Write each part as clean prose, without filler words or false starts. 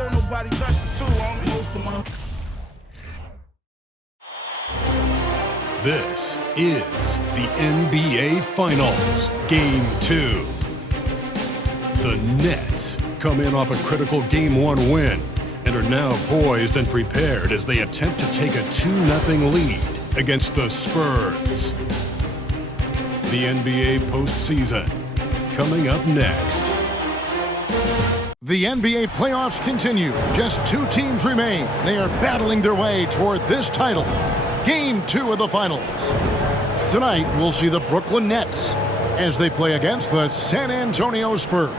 told nobody nothing too, homie. Most of my... This is the NBA Finals, Game 2. The Nets come in off a critical Game 1 win and are now poised and prepared as they attempt to take a 2-0 lead against the Spurs. The NBA postseason coming up next. The NBA playoffs continue. Just 2 teams remain. They are battling their way toward this title. Game 2 of the finals. Tonight, we'll see the Brooklyn Nets as they play against the San Antonio Spurs.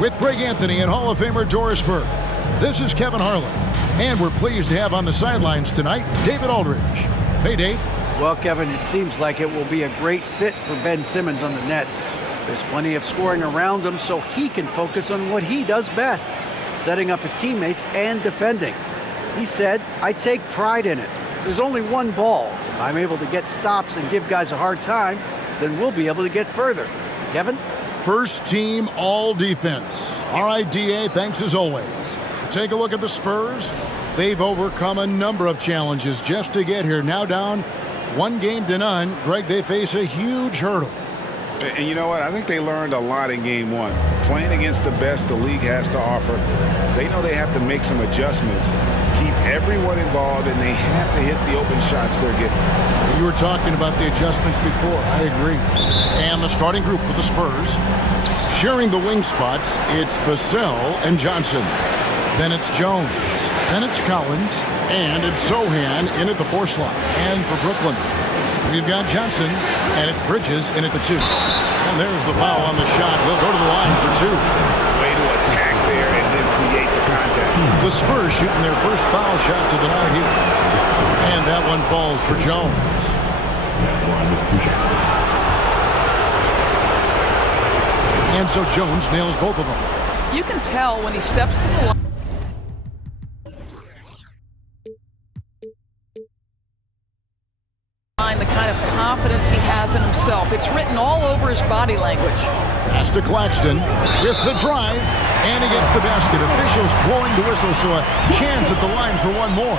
With Greg Anthony and Hall of Famer Doris Burke, this is Kevin Harlan. And we're pleased to have on the sidelines tonight, David Aldridge. Hey, Dave. Well, Kevin, it seems like it will be a great fit for Ben Simmons on the Nets. There's plenty of scoring around him so he can focus on what he does best, setting up his teammates and defending. He said, "I take pride in it. There's only one ball. If I'm able to get stops and give guys a hard time, then we'll be able to get further." Kevin? First team all defense. All right, DA, thanks as always. Take a look at the Spurs. They've overcome a number of challenges just to get here. Now down 1-0. Greg, they face a huge hurdle. And you know what? I think they learned a lot in Game 1. Playing against the best the league has to offer, they know they have to make some adjustments, keep everyone involved, and they have to hit the open shots they're getting. You were talking about the adjustments before. I agree. And the starting group for the Spurs. Sharing the wing spots, it's Vassell and Johnson. Then it's Jones. Then it's Collins. And it's Sohan in at the 4 slot. And for Brooklyn, we've got Johnson. And it's Bridges in at the 2. And there's the foul on the shot. He'll go to the line for 2. Way to attack there and then create the contact. The Spurs shooting their first foul shots of the night here. And that one falls for Jones. And so Jones nails both of them. You can tell when he steps to the line. The kind of confidence he has in himself. It's written all over his body language. Pass to Claxton with the drive, and he gets the basket. Officials blowing the whistle, so a chance at the line for one more.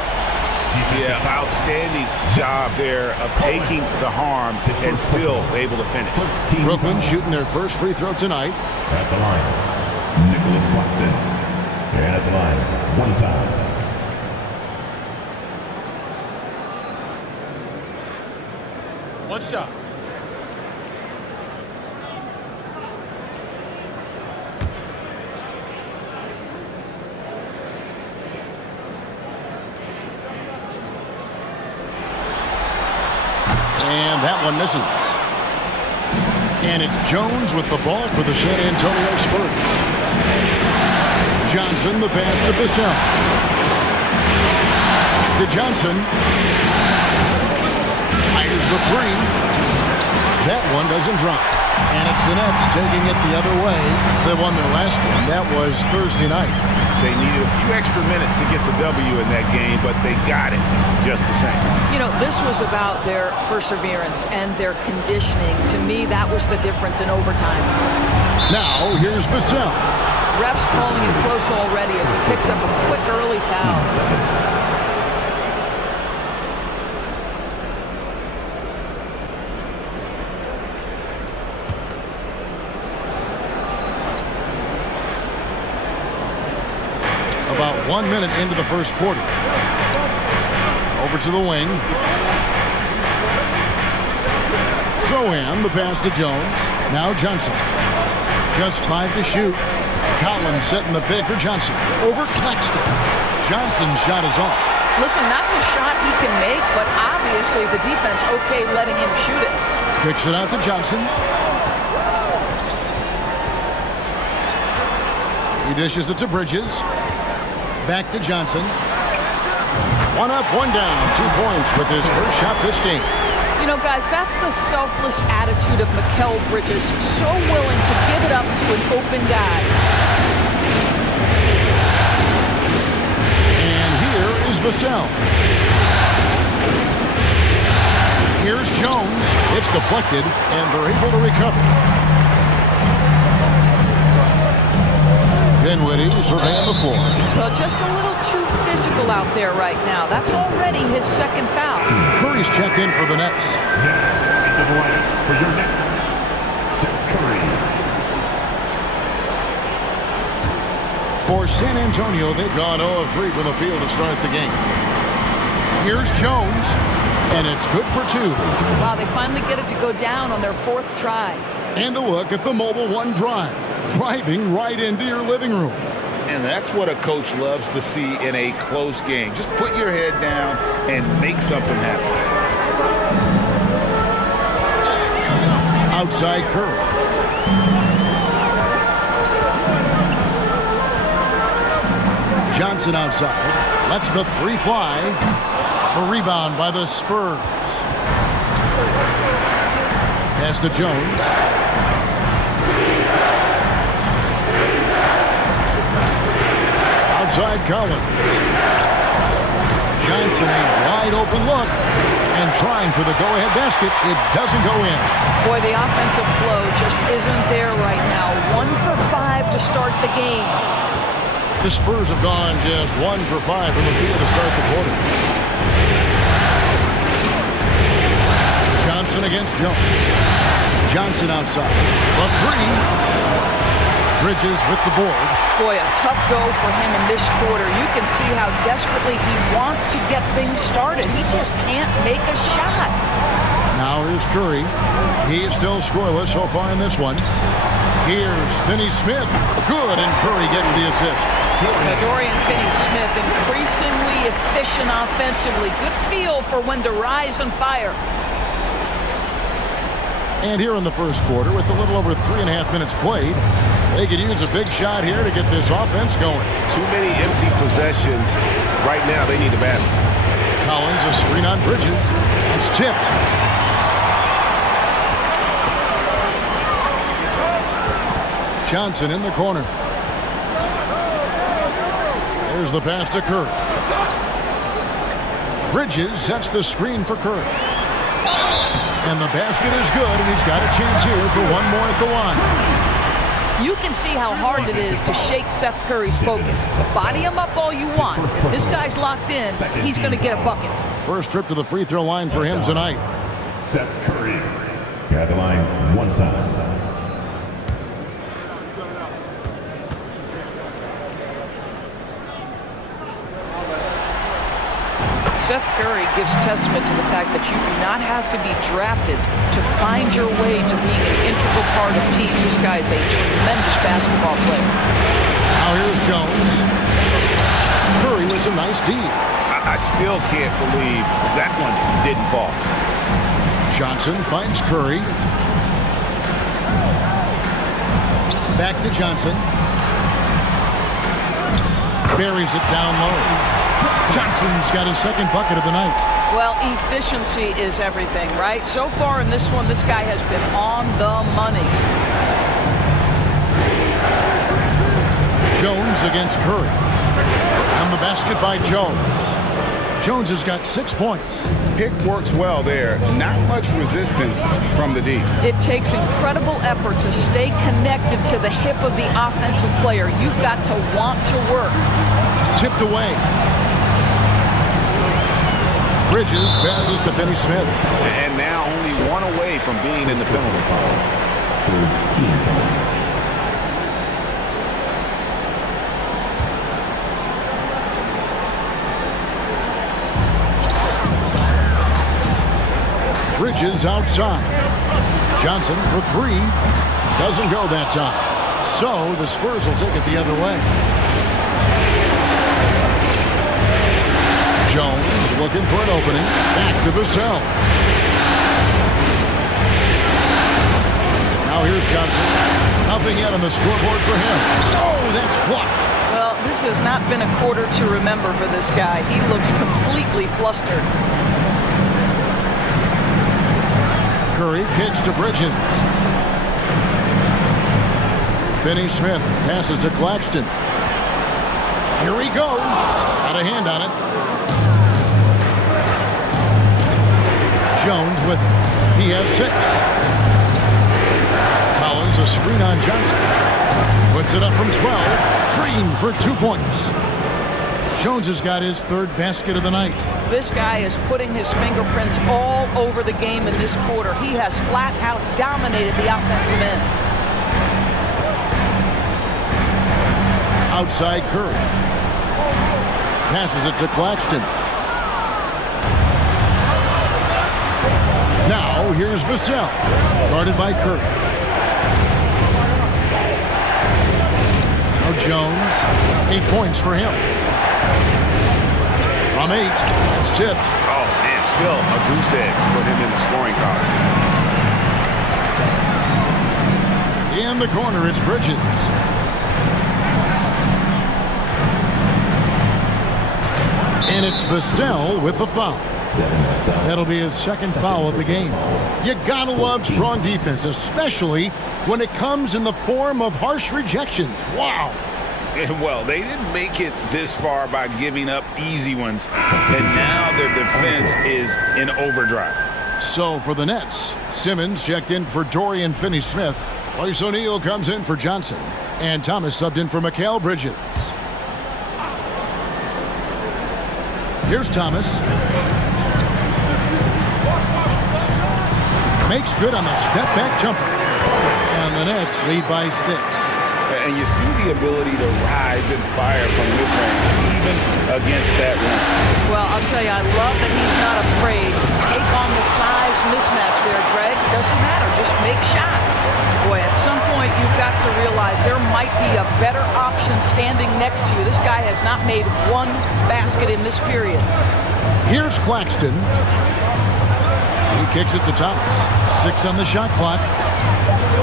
Yeah, outstanding job there of taking the harm and still able to finish. Brooklyn shooting their first free throw tonight. At the line, Nicholas Claxton. And at the line, 1 foul. One shot. And that one misses. And it's Jones with the ball for the San Antonio Spurs. Johnson, the pass to Vassell. To Johnson. Fires the 3. That one doesn't drop. And it's the Nets taking it the other way. They won their last one. That was Thursday night. They needed a few extra minutes to get the W in that game, but they got it just the same. You know, this was about their perseverance and their conditioning. To me, that was the difference in overtime. Now, here's Vassell. Refs calling him close already as he picks up a quick early foul. About 1 minute into the first quarter. Over to the wing. Sohan, the pass to Jones. Now Johnson. Just 5 to shoot. Collins setting the bid for Johnson. Over Claxton. Johnson's shot is off. Listen, that's a shot he can make, but obviously the defense okay letting him shoot it. Kicks it out to Johnson. He dishes it to Bridges. Back to Johnson. 1 up, 1 down. 2 points with his first shot this game. You know, guys, that's the selfless attitude of MACAU Bridges. So willing to give it up to an open guy. And here is Vassell. Here's Jones. It's deflected, and they're able to recover. Dinwiddie surveying the floor. Well, just a little too physical out there right now. That's already his second foul. Curry's checked in for the Nets. Now, into the line for your Nets, Seth Curry. For San Antonio, they've gone 0 of 3 from the field to start the game. Here's Jones, and it's good for 2. Wow, they finally get it to go down on their 4th try. And a look at the Mobile One drive, driving right into your living room. And that's what a coach loves to see in a close game. Just put your head down and make something happen. Outside Curry. Johnson outside. Lets the 3 fly. A rebound by the Spurs. Pass to Jones. Outside Collins. Johnson a wide open look and trying for the go-ahead basket. It doesn't go in. Boy, the offensive flow just isn't there right now. 1 for 5 to start the game. The Spurs have gone just 1 for 5 from the field to start the quarter. Johnson against Jones. Johnson outside. The 3. Bridges with the board. Boy, a tough go for him in this quarter. You can see how desperately he wants to get things started. He just can't make a shot. Now here's Curry. He's still scoreless so far in this one. Here's Finney-Smith. Good, and Curry gets the assist. Dorian Finney-Smith increasingly efficient offensively. Good feel for when to rise and fire. And here in the first quarter, with a little over 3.5 minutes played, they could use a big shot here to get this offense going. Too many empty possessions. Right now, they need a basket. Collins, a screen on Bridges. It's tipped. Johnson in the corner. There's the pass to Curry. Bridges sets the screen for Curry. And the basket is good, and he's got a chance here for one more at the line. You can see how hard it is to shake Seth Curry's focus. Body him up all you want. If this guy's locked in, he's going to get a bucket. First trip to the free throw line for him tonight. Seth Curry. At the line 1 time. Seth Curry gives testament to the fact that you do not have to be drafted to find your way to being an integral part of teams. This guy's a tremendous basketball player. Now here's Jones. Curry was a nice D. I still can't believe that one didn't fall. Johnson finds Curry. Back to Johnson. Buries it down low. Johnson's got his second bucket of the night. Well, efficiency is everything, right? So far in this one, this guy has been on the money. Jones against Curry. And the basket by Jones. Jones has got 6 points. Pick works well there. Not much resistance from the D. It takes incredible effort to stay connected to the hip of the offensive player. You've got to want to work. Tipped away. Bridges passes to Finney-Smith. And now only 1 away from being in the penalty. Bridges outside. Johnson for 3. Doesn't go that time. So the Spurs will take it the other way. Jones looking for an opening. Back to the cell. Now here's Johnson. Nothing yet on the scoreboard for him. Oh, that's blocked. Well, this has not been a quarter to remember for this guy. He looks completely flustered. Curry kicks to Bridges. Finney-Smith passes to Claxton. Here he goes. Got a hand on it. Jones with it. He has 6. Collins a screen on Johnson. Puts it up from 12. Green for 2 points. Jones has got his third basket of the night. This guy is putting his fingerprints all over the game in this quarter. He has flat out dominated the offensive end. Outside Curry. Passes it to Claxton. Now here's Vassell. Guarded by Curry. Now Jones. 8 points for him. From 8. It's tipped. Oh, man, still a goose egg for him in the scoring column. In the corner, it's Bridges. And it's Vassell with the foul. That'll be his second foul of the game. You gotta love strong defense, especially when it comes in the form of harsh rejections. Wow. Well, they didn't make it this far by giving up easy ones, and now their defense is in overdrive. So for the Nets, Simmons checked in for Dorian Finney-Smith. Royce O'Neal comes in for Johnson, and Thomas subbed in for Macau Bridges. Here's Thomas. Makes good on the step-back jumper. And the Nets lead by 6. And you see the ability to rise and fire from mid-range, even against that range. Well, I'll tell you, I love that he's not afraid to take on the size mismatch there, Greg. Doesn't matter. Just make shots. Boy, at some point, you've got to realize there might be a better option standing next to you. This guy has not made one basket in this period. Here's Claxton. He kicks it to Thomas. 6 on the shot clock.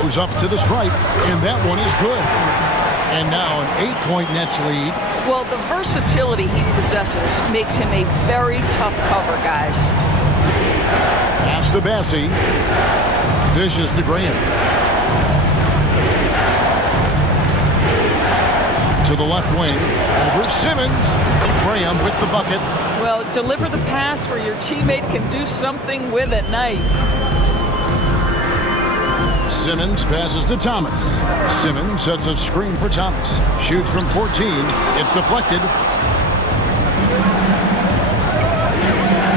Goes up to the stripe, and that one is good. And now an 8-point Nets lead. Well, the versatility he possesses makes him a very tough cover, guys. Pass to Bassie. Dishes to Graham. To the left wing. Over Simmons. Graham with the bucket. Well, deliver the pass where your teammate can do something with it. Nice. Simmons passes to Thomas. Simmons sets a screen for Thomas. Shoots from 14. It's deflected.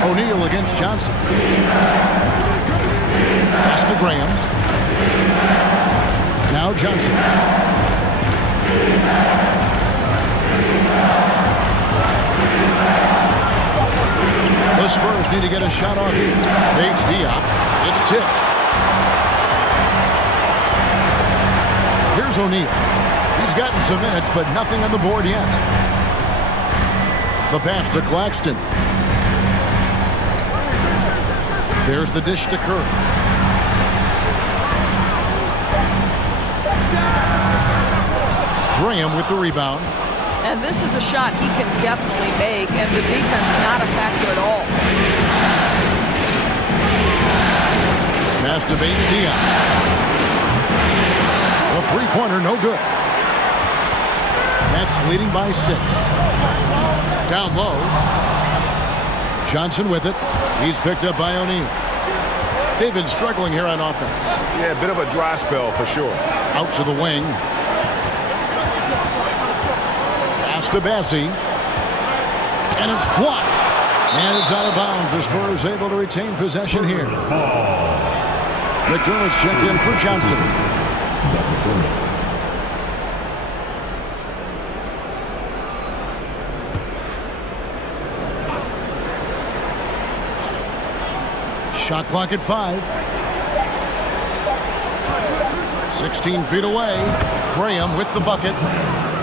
O'Neal against Johnson. Pass to Graham. Now Johnson. The Spurs need to get a shot off here. Bates Diop. It's tipped. Here's O'Neal. He's gotten some minutes, but nothing on the board yet. The pass to Claxton. There's the dish to Curry. Graham with the rebound. And this is a shot he can definitely make, and the defense not a factor at all. Pass to Bates Diop. The three-pointer, no good. Nets leading by 6. Down low. Johnson with it. He's picked up by O'Neal. They've been struggling here on offense. Yeah, a bit of a dry spell for sure. Out to the wing. Pass to Bassie. And it's blocked. And it's out of bounds. The Spurs able to retain possession here. McDermott's checked in for Johnson. Shot clock at 5. 16 feet away. Graham with the bucket.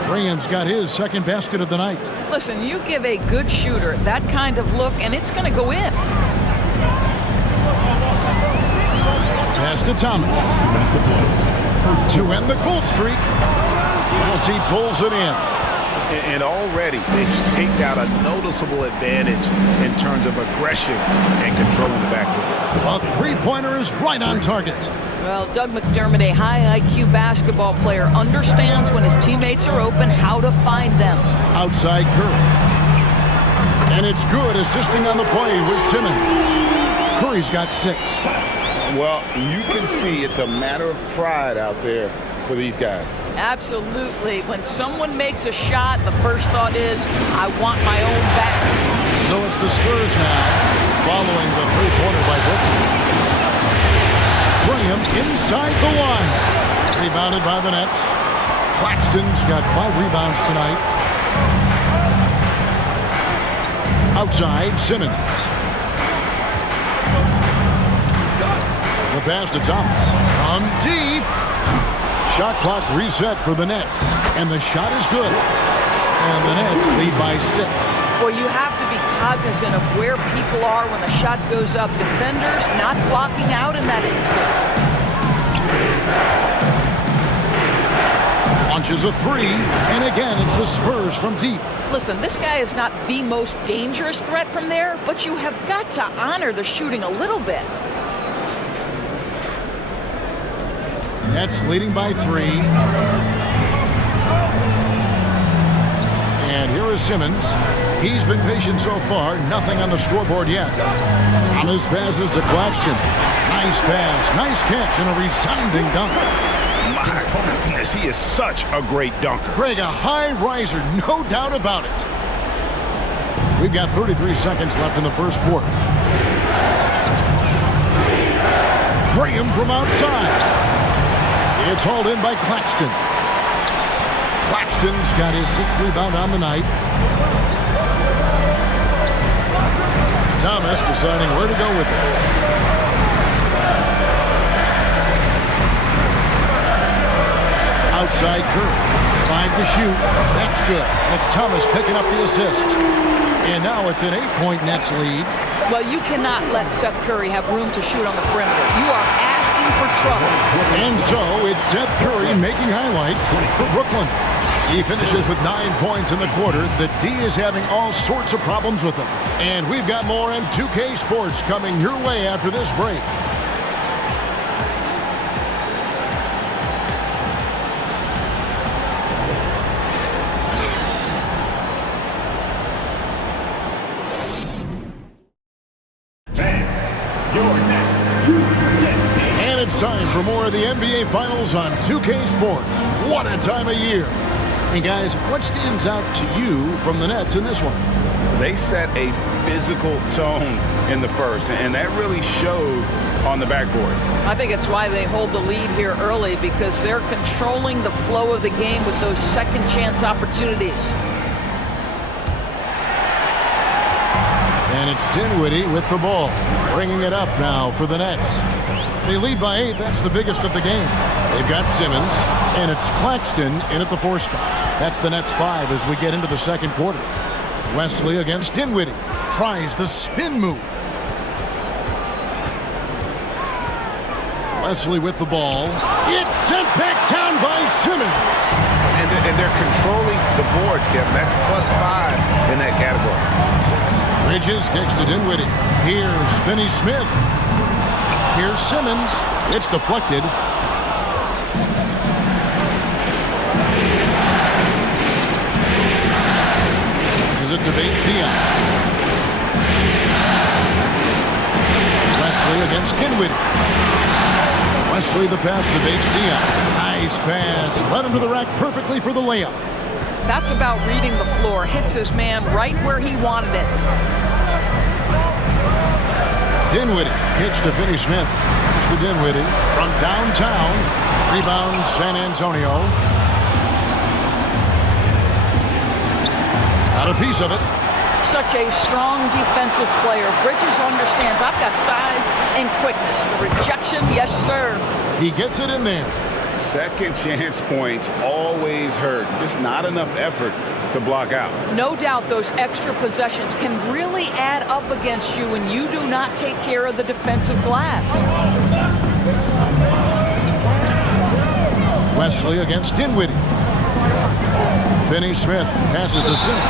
Graham's got his second basket of the night. Listen, you give a good shooter that kind of look, and it's going to go in. Pass to Thomas. To end the cold streak. As he pulls it in. And already they've staked out a noticeable advantage in terms of aggression and controlling the backcourt. A three-pointer is right on target. Well, Doug McDermott, a high IQ basketball player, understands when his teammates are open how to find them. Outside Curry. And it's good, assisting on the play with Simmons. Curry's got 6. Well, you can see it's a matter of pride out there for these guys. Absolutely. When someone makes a shot, the first thought is, I want my own back. So it's the Spurs now, following the three-pointer by Brooklyn. Graham inside the line. Rebounded by the Nets. Claxton's got 5 rebounds tonight. Outside, Simmons. The pass to Thomas. On deep. Shot clock reset for the Nets. And the shot is good. And the Nets lead by 6. Well, you have to be cognizant of where people are when the shot goes up. Defenders not blocking out in that instance. Launches a 3, and again, it's the Spurs from deep. Listen, this guy is not the most dangerous threat from there, but you have got to honor the shooting a little bit. Nets leading by 3. And here is Simmons. He's been patient so far. Nothing on the scoreboard yet. Thomas passes to Claxton. Nice pass, nice catch, and a resounding dunk. My goodness, he is such a great dunker. Greg, a high riser, no doubt about it. We've got 33 seconds left in the first quarter. Graham from outside. It's hauled in by Claxton. Claxton's got his 6th rebound on the night. Thomas deciding where to go with it. Outside Curry. 5 to shoot. That's good. And it's Thomas picking up the assist. And now it's an 8-point Nets lead. Well, you cannot let Seth Curry have room to shoot on the perimeter. You are asking for trouble. And so it's Seth Curry making highlights for Brooklyn. He finishes with 9 points in the quarter. The D is having all sorts of problems with him. And we've got more on 2K Sports coming your way after this break. And it's time for more of the NBA Finals on 2K Sports. What a time of year. And guys, what stands out to you from the Nets in this one? They set a physical tone in the first, and that really showed on the backboard. I think it's why they hold the lead here early, because they're controlling the flow of the game with those second chance opportunities. And it's Dinwiddie with the ball, bringing it up now for the Nets. They lead by 8. That's the biggest of the game. They've got Simmons, and it's Claxton in at the 4 spot. That's the Nets 5 as we get into the second quarter. Wesley against Dinwiddie. Tries the spin move. Wesley with the ball. It's sent back down by Simmons. And they're controlling the boards, Kevin. That's +5 in that category. Bridges kicks to Dinwiddie. Here's Finney-Smith. Here's Simmons. It's deflected. This is it to Bates-Diop. Wesley against Dinwiddie. Wesley the pass to Bates-Diop. Nice pass. Led him to the rack perfectly for the layup. That's about reading the floor. Hits his man right where he wanted it. Dinwiddie kicks to Finney-Smith. It's to Dinwiddie from downtown. Rebound San Antonio. Got a piece of it. Such a strong defensive player. Bridges understands I've got size and quickness. The rejection, yes, sir. He gets it in there. Second chance points always hurt. Just not enough effort to block out. No doubt those extra possessions can really add up against you when you do not take care of the defensive glass. Wesley against Dinwiddie. Finney-Smith passes to Simmons.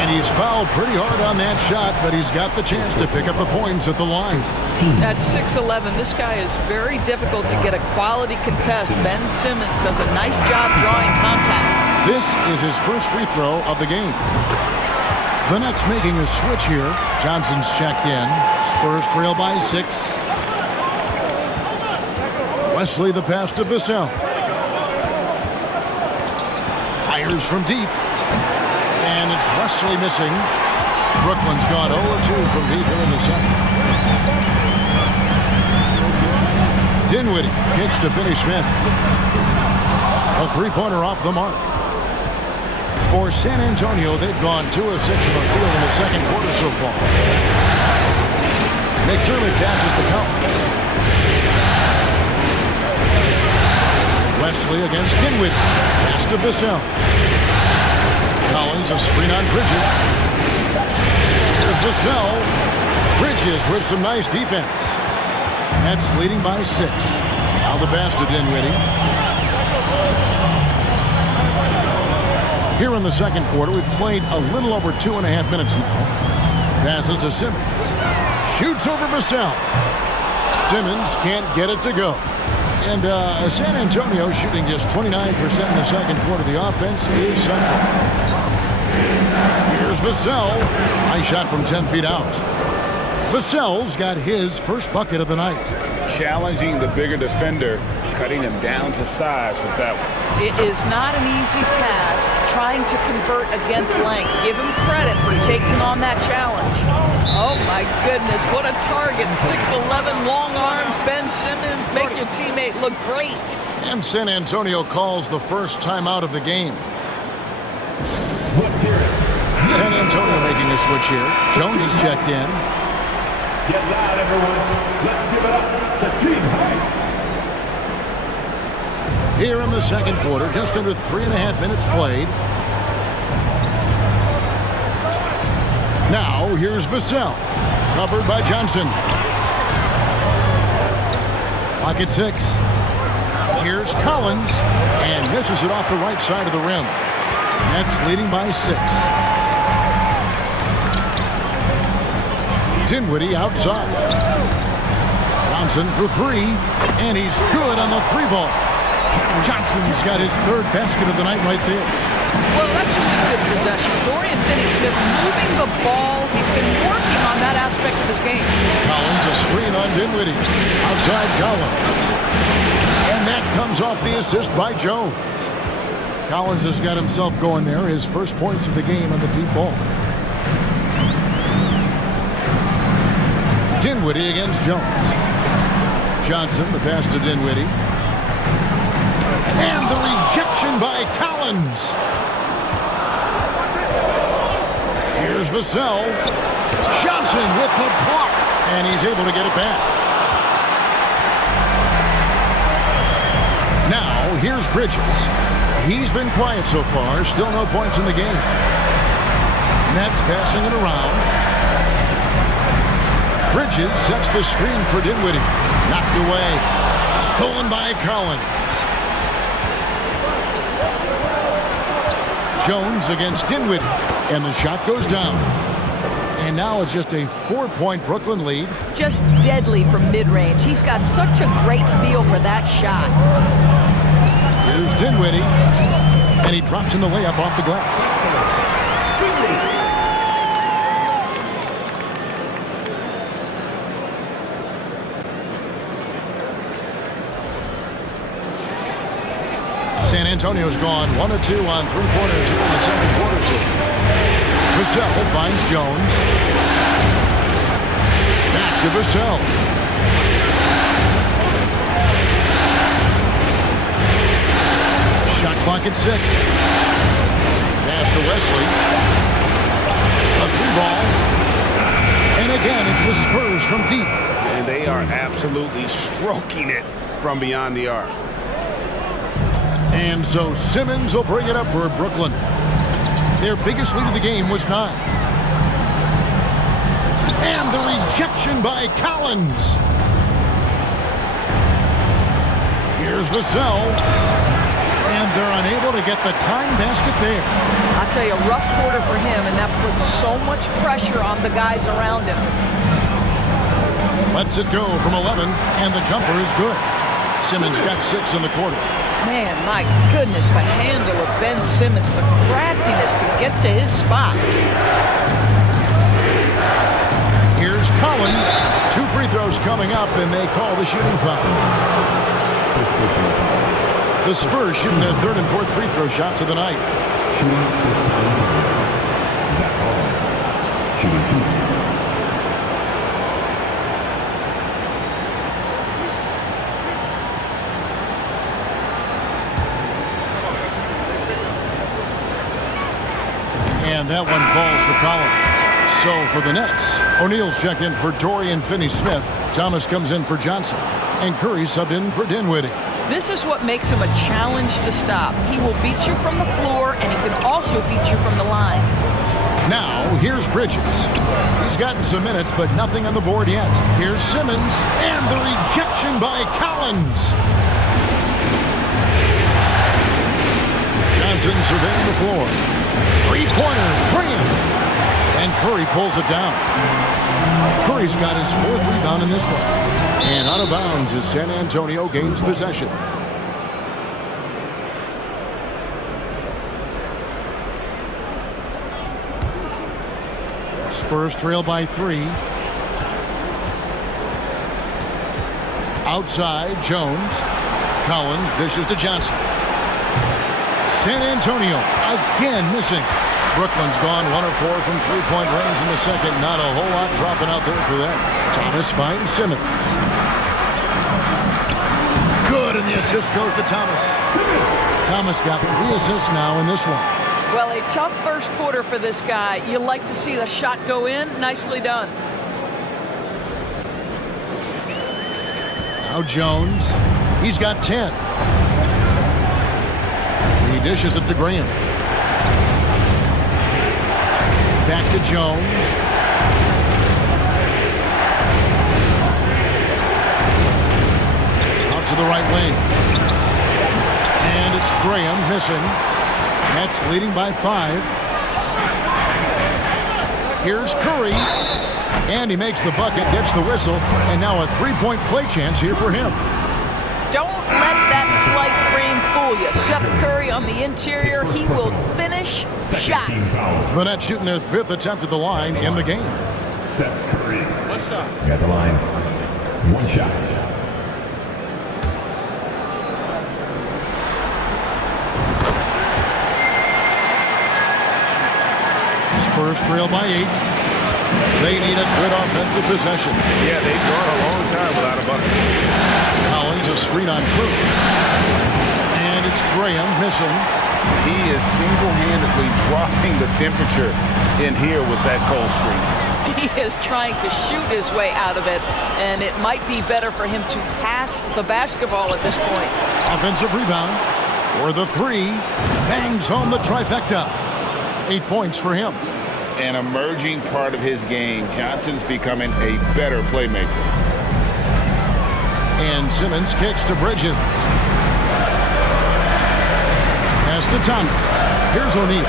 And he's fouled pretty hard on that shot, but he's got the chance to pick up the points at the line. At 6'11", this guy is very difficult to get a quality contest. Ben Simmons does a nice job drawing contact. This is his first free throw of the game. The Nets making a switch here. Johnson's checked in. Spurs trail by 6. Wesley the pass to Vassell. Fires from deep. And it's Wesley missing. Brooklyn's gone 0-2 from deep here in the second. Dinwiddie kicks to Finney Smith. A three-pointer off the mark. For San Antonio, they've gone 2 of 6 from the field in the second quarter so far. McDermott passes to Collins. Wesley against Dinwiddie. Pass to Bissell. Collins a screen on Bridges. Here's Bissell. Bridges with some nice defense. Nets leading by 6. Now the pass to Dinwiddie. Here in the second quarter, we've played a little over 2.5 minutes now. Passes to Simmons. Shoots over Bissell. Simmons can't get it to go. And San Antonio shooting just 29% in the second quarter. The offense is suffering. Here's Bissell. Nice shot from 10 feet out. Vassell's got his first bucket of the night. Challenging the bigger defender, cutting him down to size with that one. It is not an easy task trying to convert against length. Give him credit for taking on that challenge. Oh my goodness, what a target. 6'11", long arms, Ben Simmons, make your teammate look great. And San Antonio calls the first timeout of the game. San Antonio making a switch here. Jones is checked in. Get loud, everyone. Let's give it up to Team Fight. Here in the second quarter, just under 3.5 minutes played. Now, here's Vassell. Covered by Johnson. Clock at 6. Here's Collins. And misses it off the right side of the rim. Nets leading by 6. Dinwiddie outside. Johnson for 3. And he's good on the 3-ball. Johnson's got his third basket of the night right there. Well, that's just a good possession. Dorian Finney-Smith moving the ball. He's been working on that aspect of his game. Collins a screen on Dinwiddie. Outside Collins. And that comes off the assist by Jones. Collins has got himself going there. His first points of the game on the deep ball. Dinwiddie against Jones. Johnson, the pass to Dinwiddie. And the rejection by Collins. Here's Vassell. Johnson with the block. And he's able to get it back. Now, here's Bridges. He's been quiet so far. Still no points in the game. Nets passing it around. Bridges sets the screen for Dinwiddie. Knocked away. Stolen by Collins. Jones against Dinwiddie. And the shot goes down. And now it's just a 4-point Brooklyn lead. Just deadly from mid-range. He's got such a great feel for that shot. Here's Dinwiddie. And he drops in the layup off the glass. San Antonio's gone 1 of 2 on 3-pointers here in the second quarter. Vassell finds Jones. Back to Vassell. Shot clock at 6. Pass to Wesley. A 3-ball. And again, it's the Spurs from deep. And they are absolutely stroking it from beyond the arc. And so Simmons will bring it up for Brooklyn. Their biggest lead of the game was 9. And the rejection by Collins. Here's Vassell. And they're unable to get the tying basket there. I'll tell you, a rough quarter for him, and that puts so much pressure on the guys around him. Lets it go from 11, and the jumper is good. Simmons got 6 in the quarter. Man, my goodness, the handle of Ben Simmons, the craftiness to get to his spot. Here's Collins. 2 free throws coming up, and they call the shooting foul. The Spurs shooting their 3rd and 4th free throw shots of the night. Shooting for San Antonio, Zach Collins. Shooting 2. And that one falls for Collins. So for the Nets, O'Neal's checked in for Dorian Finney-Smith. Thomas comes in for Johnson. And Curry subbed in for Dinwiddie. This is what makes him a challenge to stop. He will beat you from the floor, and he can also beat you from the line. Now, here's Bridges. He's gotten some minutes, but nothing on the board yet. Here's Simmons, and the rejection by Collins. Johnson surveying the floor. Three-pointers, Graham. And Curry pulls it down. Curry's got his 4th rebound in this one. And out of bounds as San Antonio gains possession. Spurs trail by 3. Outside, Jones. Collins dishes to Johnson. San Antonio again missing. Brooklyn's gone 1 of 4 from three-point range in the second. Not a whole lot dropping out there for them. Thomas finds Simmons. Good, and the assist goes to Thomas. Thomas got 3 assists now in this one. Well, a tough first quarter for this guy. You like to see the shot go in. Nicely done. Now Jones. He's got 10. He dishes it to Graham. Back to Jones. Out to the right wing. And it's Graham missing. Nets leading by 5. Here's Curry. And he makes the bucket, gets the whistle, and now a 3-point play chance here for him. Don't let that slight frame fool you. Seth Curry on the interior. He will finish shots. The Nets shooting their 5th attempt at the line in the game. Seth Curry. What's up? At the line. 1 shot. Spurs trail by 8. They need a good offensive possession. Yeah, they've gone a long time without a bucket. Collins a screen on Cruz. And it's Graham missing. He is single-handedly dropping the temperature in here with that cold streak. He is trying to shoot his way out of it, and it might be better for him to pass the basketball at this point. Offensive rebound. For the 3. Bangs home the trifecta. 8 points for him. An emerging part of his game. Johnson's becoming a better playmaker. And Simmons kicks to Bridges. Pass to Thomas. Here's O'Neal.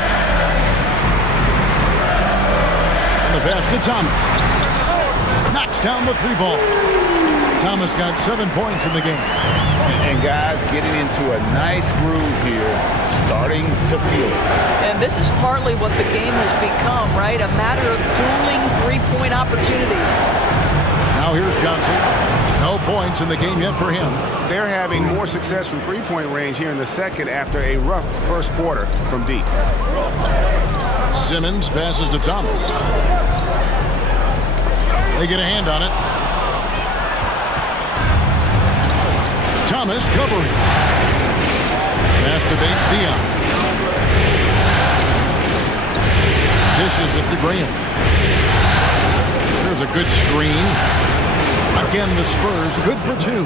And the pass to Thomas. Knocks down the 3-ball. Thomas got 7 points in the game. And guys getting into a nice groove here, starting to feel it. And this is partly what the game has become, right? A matter of dueling 3-point opportunities. Now here's Johnson. No points in the game yet for him. They're having more success from 3-point range here in the second after a rough first quarter from deep. Simmons passes to Thomas. They get a hand on it. Thomas covering. Pass to Bates Dion. Dishes it to Graham. There's a good screen. Again, the Spurs good for 2.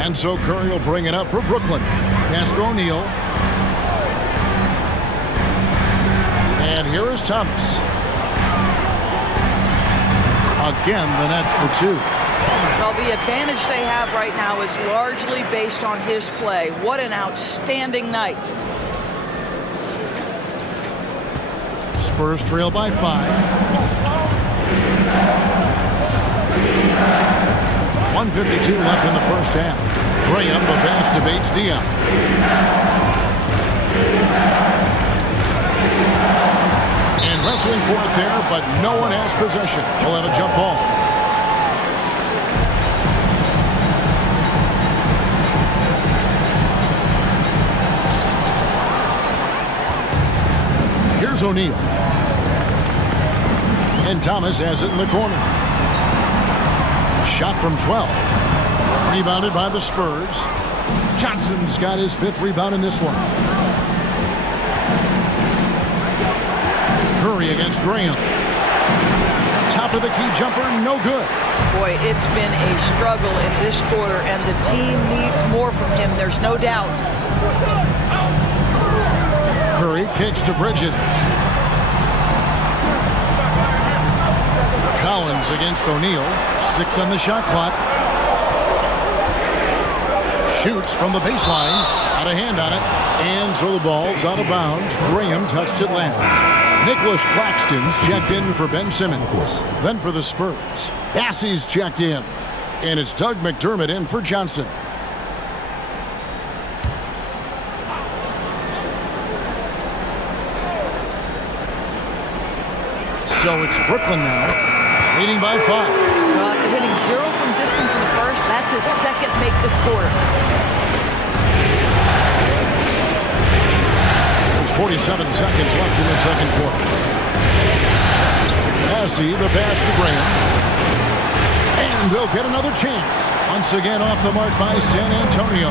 And so Curry will bring it up for Brooklyn. Pass to O'Neal. And here is Thomas. Again, the Nets for 2. Well, the advantage they have right now is largely based on his play. What an outstanding night. Spurs trail by 5. 1:52 left in the first half. Graham, the pass to Bates Dion. And wrestling for it there, but no one has possession. He'll have a jump ball. Here's O'Neal. And Thomas has it in the corner. Shot from 12. Rebounded by the Spurs. Johnson's got his 5th rebound in this one. Curry against Graham. Top of the key jumper, no good. Boy, it's been a struggle in this quarter, and the team needs more from him, there's no doubt. Curry kicks to Bridges. Collins against O'Neal. 6 on the shot clock. Shoots from the baseline. Out of hand on it. And so the ball's out of bounds. Graham touched it last. Nicholas Claxton's checked in for Ben Simmons. Then for the Spurs, Bassey's checked in. And it's Doug McDermott in for Johnson. So it's Brooklyn now, leading by 5. Well, after hitting 0 from distance in the first, that's his 2nd make this quarter. 47 seconds left in the second quarter. Bassey, the pass to Graham. And they'll get another chance. Once again off the mark by San Antonio.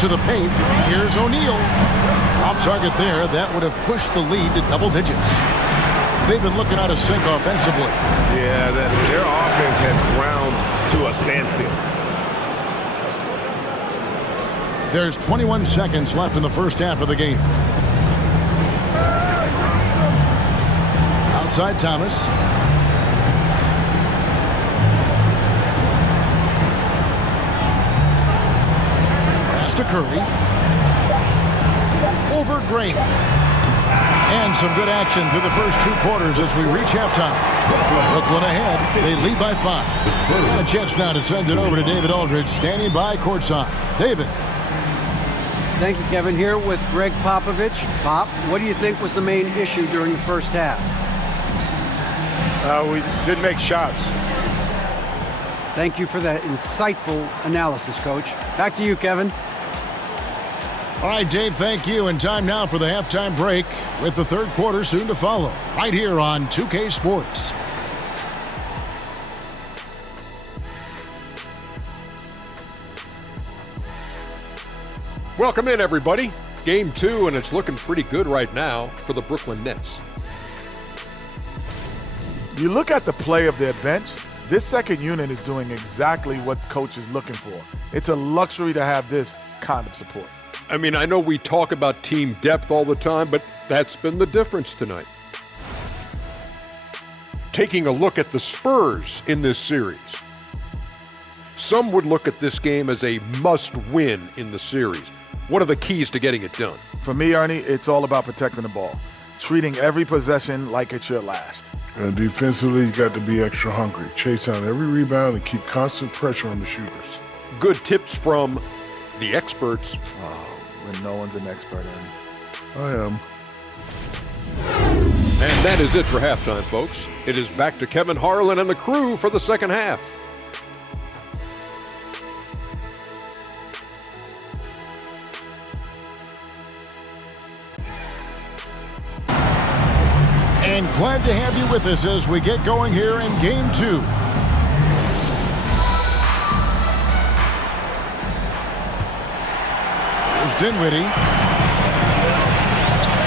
To the paint. Here's O'Neal. Off target there. That would have pushed the lead to double digits. They've been looking out of sync offensively. Yeah, their offense has ground to a standstill. There's 21 seconds left in the first half of the game. Outside Thomas. Pass to Curry. Over Graham. And some good action through the first 2 quarters as we reach halftime. Brooklyn ahead. They lead by 5. A chance now to send it over to David Aldridge, standing by courtside. David. Thank you, Kevin. Here with Greg Popovich. Pop, what do you think was the main issue during the first half? We didn't make shots. Thank you for that insightful analysis, Coach. Back to you, Kevin. All right, Dave, thank you. And time now for the halftime break with the third quarter soon to follow right here on 2K Sports. Welcome in, everybody. Game 2, and it's looking pretty good right now for the Brooklyn Nets. You look at the play of their bench, this second unit is doing exactly what coach is looking for. It's a luxury to have this kind of support. I mean, I know we talk about team depth all the time, but that's been the difference tonight. Taking a look at the Spurs in this series. Some would look at this game as a must-win in the series. What are the keys to getting it done? For me, Ernie, it's all about protecting the ball. Treating every possession like it's your last. And defensively, you got to be extra hungry. Chase out every rebound and keep constant pressure on the shooters. Good tips from the experts. When no one's an expert, Ernie. I am. And that is it for halftime, folks. It is back to Kevin Harlan and the crew for the second half. And glad to have you with us as we get going here in Game 2. Here's Dinwiddie.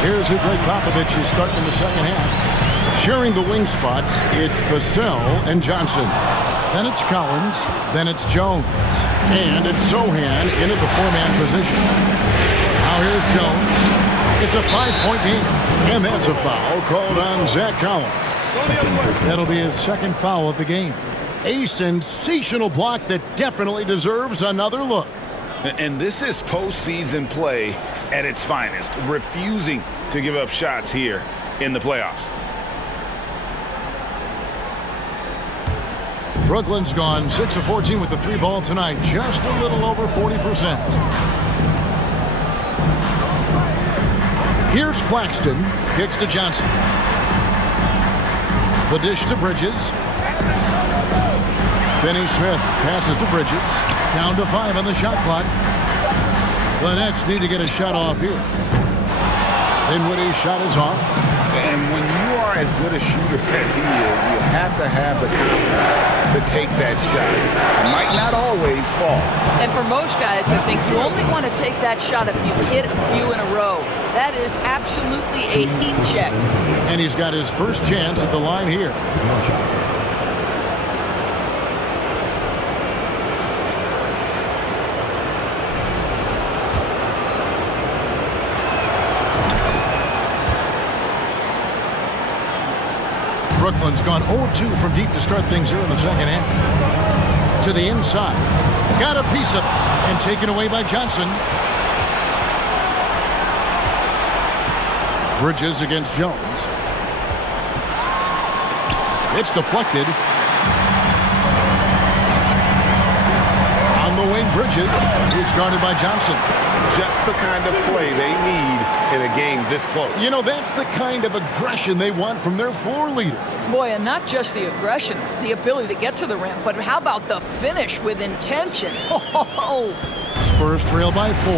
Here's who Greg Popovich is starting in the second half. Sharing the wing spots, it's Vassell and Johnson. Then it's Collins. Then it's Jones. And it's Sohan into the 4-man position. Now here's Jones. It's a 5-point game. And that's a foul called on Zach Collins. That'll be his second foul of the game. A sensational block that definitely deserves another look. And this is postseason play at its finest, refusing to give up shots here in the playoffs. Brooklyn's gone 6 of 14 with the 3-ball tonight, just a little over 40%. Here's Claxton, kicks to Johnson. The dish to Bridges. Finney-Smith passes to Bridges. Down to 5 on the shot clock. The Nets need to get a shot off here. Dinwiddie's shot is off. And when you are as good a shooter as he is, you have to have the confidence to take that shot. It might not always fall. And for most guys, I think you only want to take that shot if you hit a few in a row. That is absolutely a heat check. And he's got his first chance at the line here. Brooklyn's gone 0-2 from deep to start things here in the second half. To the inside. Got a piece of it. And taken away by Johnson. Bridges against Jones. It's deflected. On the wing, Bridges. He's guarded by Johnson. Just the kind of play they need in a game this close. You know, that's the kind of aggression they want from their floor leader. Boy, and not just the aggression, the ability to get to the rim, but how about the finish with intention? Oh. Spurs trail by 4.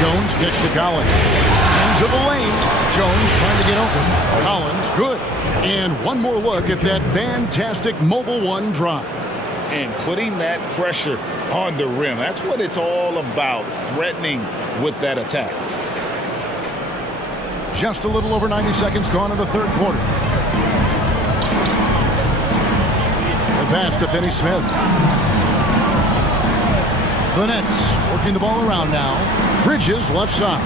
Jones gets to Collins. Into the lane. Jones trying to get open. Collins, good. And one more look at that fantastic mobile one drive. And putting that pressure on the rim. That's what it's all about, threatening with that attack. Just a little over 90 seconds gone in the third quarter. The pass to Finney-Smith. The Nets working the ball around now. Bridges left side.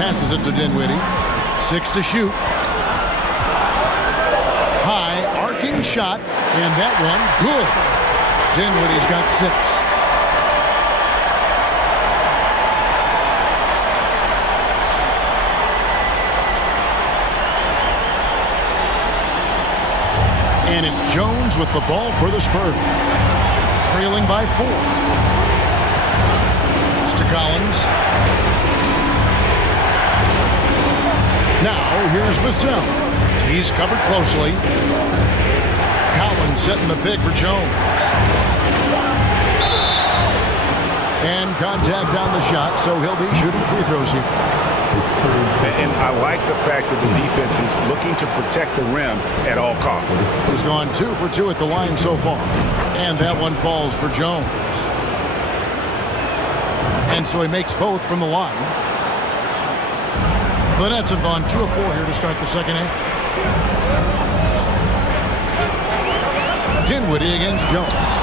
Passes it to Dinwiddie. 6 to shoot. High arcing shot. And that one good. Dinwiddie's got 6. And it's Jones with the ball for the Spurs. Trailing by 4. It's to Collins. Now here's Vassell. He's covered closely. Collins setting the pick for Jones. And contact on the shot, so he'll be shooting free throws here. And I like the fact that the defense is looking to protect the rim at all costs. He's gone 2 for 2 at the line so far. And that one falls for Jones. And so he makes both from the line. The Nets have gone 2 of 4 here to start the second half. Dinwiddie against Jones.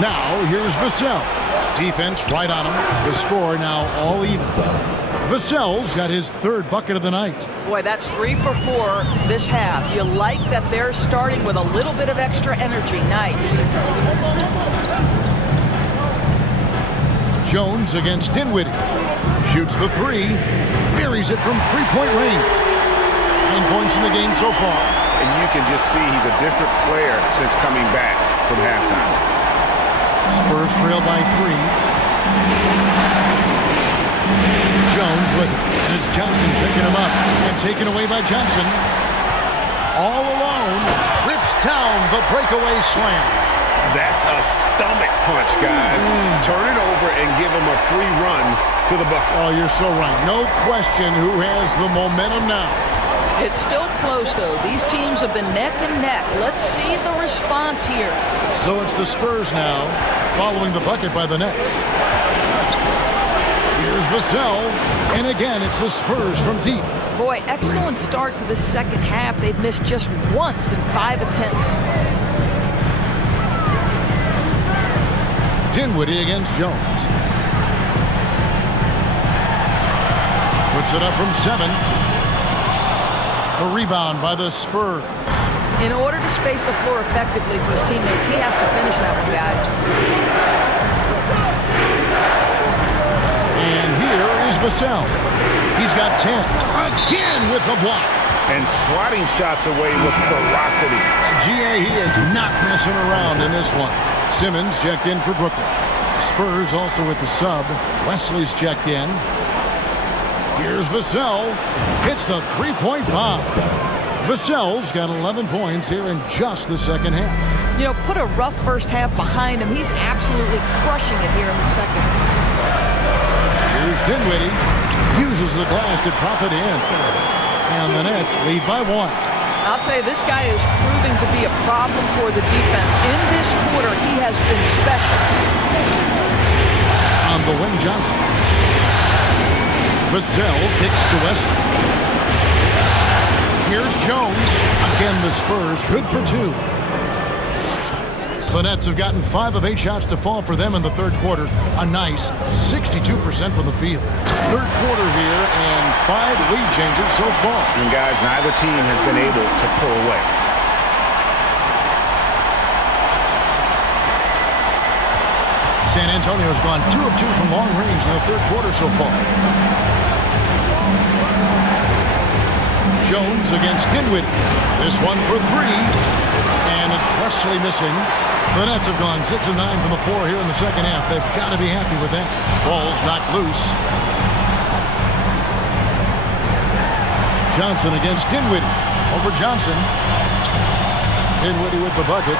Now here's Vassell. Defense right on him. The score now all even. Vassell's got his 3rd bucket of the night. Boy, that's 3 for 4 this half. You like that they're starting with a little bit of extra energy. Nice. Jones against Dinwiddie. Shoots the 3. Buries it from 3-point range. 9 points in the game so far. And you can just see he's a different player since coming back from halftime. Spurs trail by 3. Jones with it. And it's Johnson picking him up. And taken away by Johnson. All alone. Rips down the breakaway slam. That's a stomach punch, guys. Turn it over and give him a free run to the bucket. Oh, you're so right. No question who has the momentum now. It's still close, though. These teams have been neck and neck. Let's see the response here. So it's the Spurs now, following the bucket by the Nets. Here's Vassell, and again, it's the Spurs from deep. Boy, excellent start to the second half. They've missed just once in 5 attempts. Dinwiddie against Jones. Puts it up from 7. A rebound by the Spurs. In order to space the floor effectively for his teammates, he has to finish that one, guys. And here is Vassell. He's got 10. Again with the block. And swatting shots away with ferocity. GA, he is not messing around in this one. Simmons checked in for Brooklyn. Spurs also with the sub. Wesley's checked in. Here's Vassell. Hits the 3-point bomb. Vassell's got 11 points here in just the second half. You know, put a rough first half behind him. He's absolutely crushing it here in the second. Here's Dinwiddie. Uses the glass to drop it in. And the Nets lead by 1. I'll tell you, this guy is proving to be a problem for the defense. In this quarter, he has been special. On the wing, Johnson. Vassell kicks to Wesley. Here's Jones. Again, the Spurs good for 2. The Nets have gotten 5 of 8 shots to fall for them in the third quarter. A nice 62% from the field. Third quarter here and 5 lead changes so far. And guys, neither team has been able to pull away. San Antonio's gone 2 of 2 from long range in the third quarter so far. Jones against Dinwiddie. This one for 3. And it's Wesley missing. The Nets have gone 6 of 9 from the floor here in the second half. They've got to be happy with that. Ball's knocked loose. Johnson against Dinwiddie. Over Johnson. Dinwiddie with the bucket.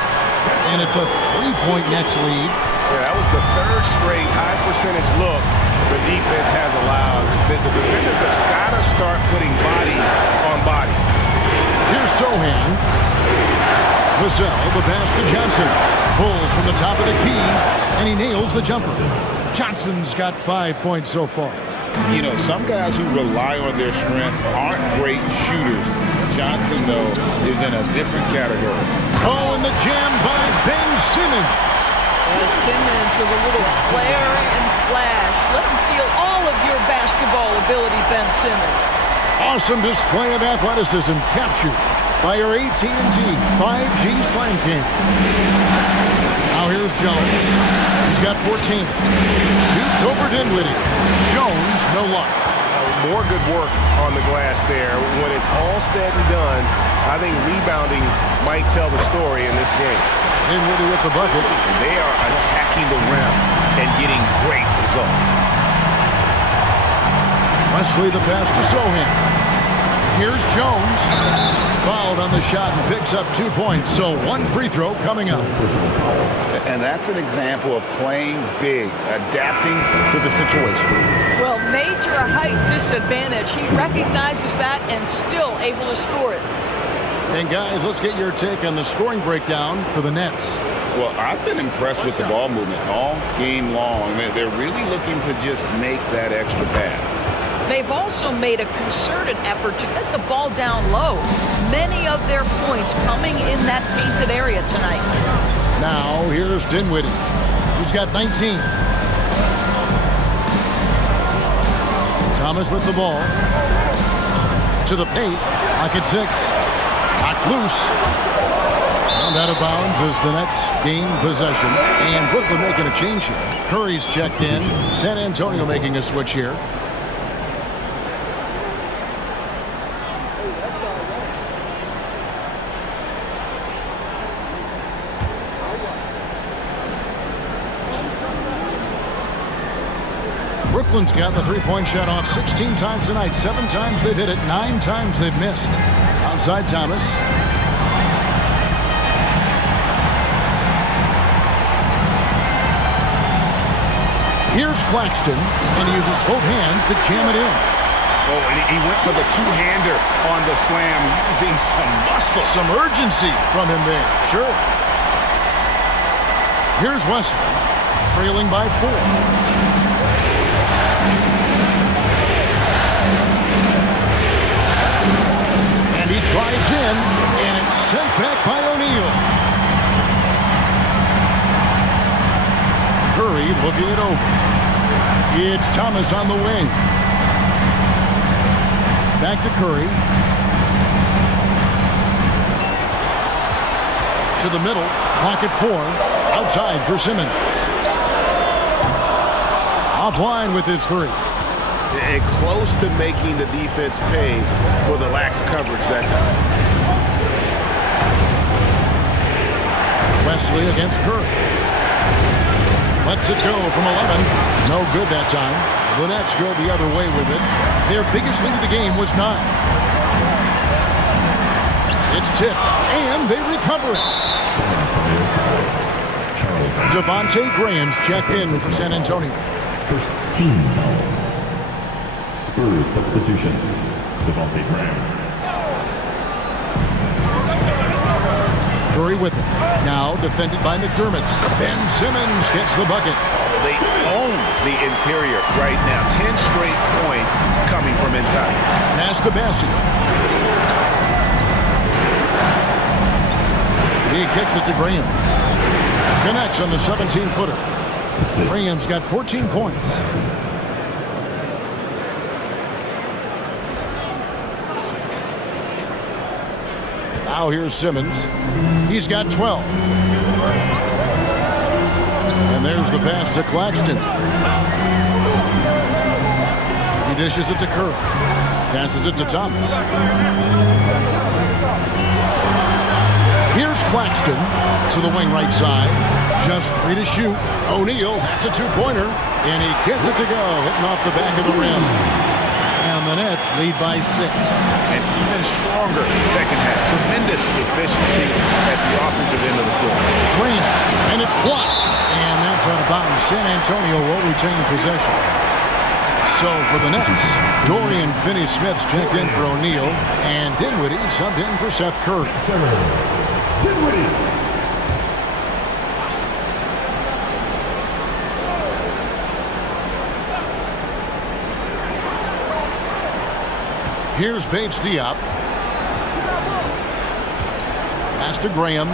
And it's a 3-point Nets lead. Yeah, that was the third straight high percentage look the defense has allowed. The defenders have got to start putting bodies on bodies. Here's Sohan. Vassell, the pass to Johnson. Pulls from the top of the key, and he nails the jumper. Johnson's got 5 points so far. You know, some guys who rely on their strength aren't great shooters. Johnson, though, is in a different category. Oh, and the jam by Ben Simmons. Simmons with a little flair and flash. Let him feel all of your basketball ability, Ben Simmons. Awesome display of athleticism captured by your AT&T 5G Slam King. Now here's Jones. He's got 14. Shoots over Dinwiddie. Jones, no luck. More good work on the glass there. When it's all said and done, I think rebounding might tell the story in this game. Dinwiddie with the bucket. And they are attacking the rim and getting great results. Wesley the pass to Sohan. Here's Jones. Fouled on the shot and picks up 2 points. So 1 free throw coming up. And that's an example of playing big, adapting to the situation. Well, major height disadvantage. He recognizes that and still able to score it. And guys, let's get your take on the scoring breakdown for the Nets. Well, I've been impressed with the ball movement all game long. They're really looking to just make that extra pass. They've also made a concerted effort to get the ball down low. Many of their points coming in that painted area tonight. Now, here's Dinwiddie. He's got 19. Thomas with the ball. To the paint. Pocket 6. Knocked loose. And out of bounds as the Nets gain possession. And Brooklyn making a change here. Curry's checked in. San Antonio making a switch here. Brooklyn's got the three-point shot off 16 times tonight. 7 times they've hit it. 9 times they've missed. Outside Thomas. Here's Claxton, and he uses both hands to jam it in. Oh, and he went for the two-hander on the slam, using some muscle. Some urgency from him there, sure. Here's Wesley, trailing by 4. And he drives in, and it's sent back by O'Neal. Curry looking it over. It's Thomas on the wing. Back to Curry. To the middle. Pocket 4. Outside for Simmons. Offline with his 3. And close to making the defense pay for the lax coverage that time. Wesley against Curry. Lets it go from 11. No good that time. The Nets go the other way with it. Their biggest lead of the game was 9. It's tipped, and they recover it. Devontae Graham's checked in for San Antonio. First team foul. Spurs substitution. Devontae Graham. Curry with it. Now defended by McDermott. Ben Simmons gets the bucket. They own the interior right now. 10 straight points coming from inside. Pass to Bassett. He kicks it to Graham. Connects on the 17-footer. Graham's got 14 points. Now here's Simmons. He's got 12. And there's the pass to Claxton. He dishes it to Curry. Passes it to Thomas. Here's Claxton to the wing right side. Just 3 to shoot. O'Neal, that's a two-pointer. And he gets it to go, hitting off the back of the rim. And the Nets lead by 6. And even stronger second half. Tremendous efficiency at the offensive end of the floor. Green, and it's blocked. And that's out of bounds. San Antonio will retain possession. So for the Nets, Dorian Finney-Smith's checked in for O'Neal. And Dinwiddie subbed in for Seth Curry. Dinwiddie. Here's Bates Diop. Pass to Graham.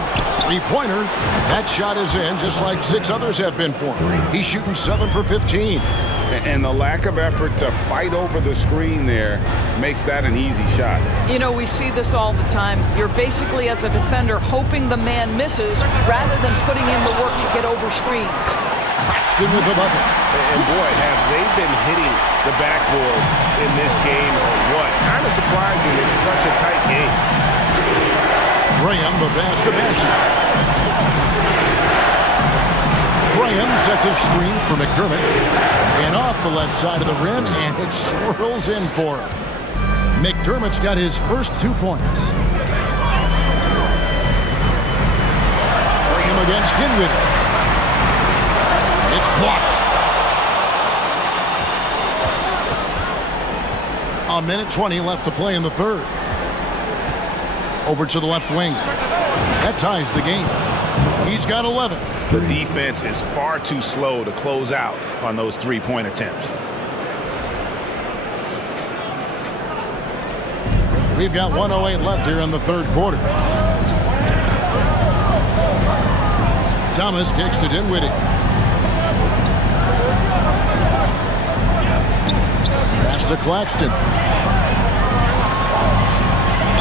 Three-pointer. That shot is in, just like 6 others have been for him. He's shooting 7 for 15. And the lack of effort to fight over the screen there makes that an easy shot. You know, we see this all the time. You're basically, as a defender, hoping the man misses rather than putting in the work to get over screens. Claxton with the bucket. And boy, have they been hitting the backboard in this game or what? Kind of surprising it's such a tight game. Graham, the pass to Bassett. Graham sets a screen for McDermott. And off the left side of the rim, and it swirls in for him. McDermott's got his first 2 points. Graham against Dinwiddie. It's blocked. A minute 20 left to play in the third. Over to the left wing. That ties the game. He's got 11. The defense is far too slow to close out on those three-point attempts. We've got 1:08 left here in the third quarter. Thomas kicks to Dinwiddie. Pass to Claxton.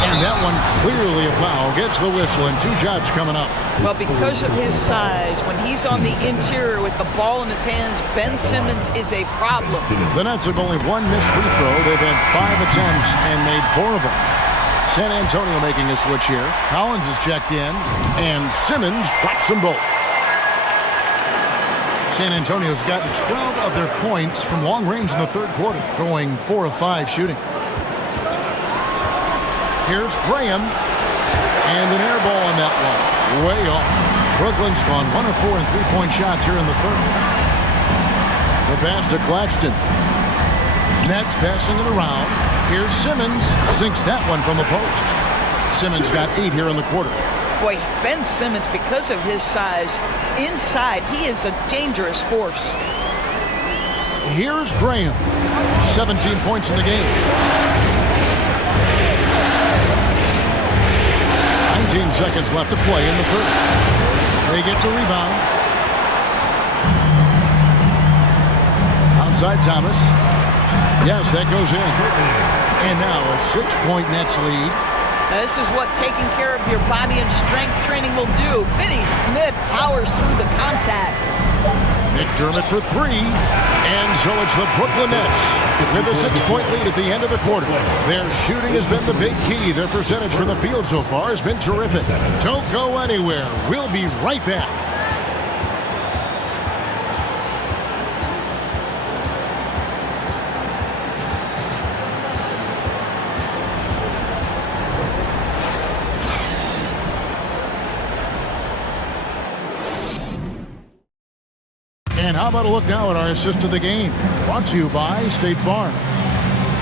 And that one clearly a foul. Gets the whistle and 2 shots coming up. Well, because of his size, when he's on the interior with the ball in his hands, Ben Simmons is a problem. The Nets have only 1 missed free throw. They've had 5 attempts and made 4 of them. San Antonio making a switch here. Collins is checked in, and Simmons drops them both. San Antonio's gotten 12 of their points from long range in the third quarter, going 4 of 5 shooting. Here's Graham, and an air ball on that one. Way off. Brooklyn's gone 1 of 4 in three-point shots here in the third. The pass to Claxton. Nets passing it around. Here's Simmons. Sinks that one from the post. Simmons got 8 here in the quarter. Boy, Ben Simmons, because of his size, inside, he is a dangerous force. Here's Graham. 17 points in the game. 19 seconds left to play in the third. They get the rebound. Outside Thomas. Yes, that goes in. And now a 6-point Nets lead. Now, this is what taking care of your body and strength training will do. Finney-Smith powers through the contact. McDermott for 3. And so it's the Brooklyn Nets with a 6-point lead at the end of the quarter. Their shooting has been the big key. Their percentage from the field so far has been terrific. Don't go anywhere. We'll be right back. And how about a look now at our assist of the game? Brought to you by State Farm.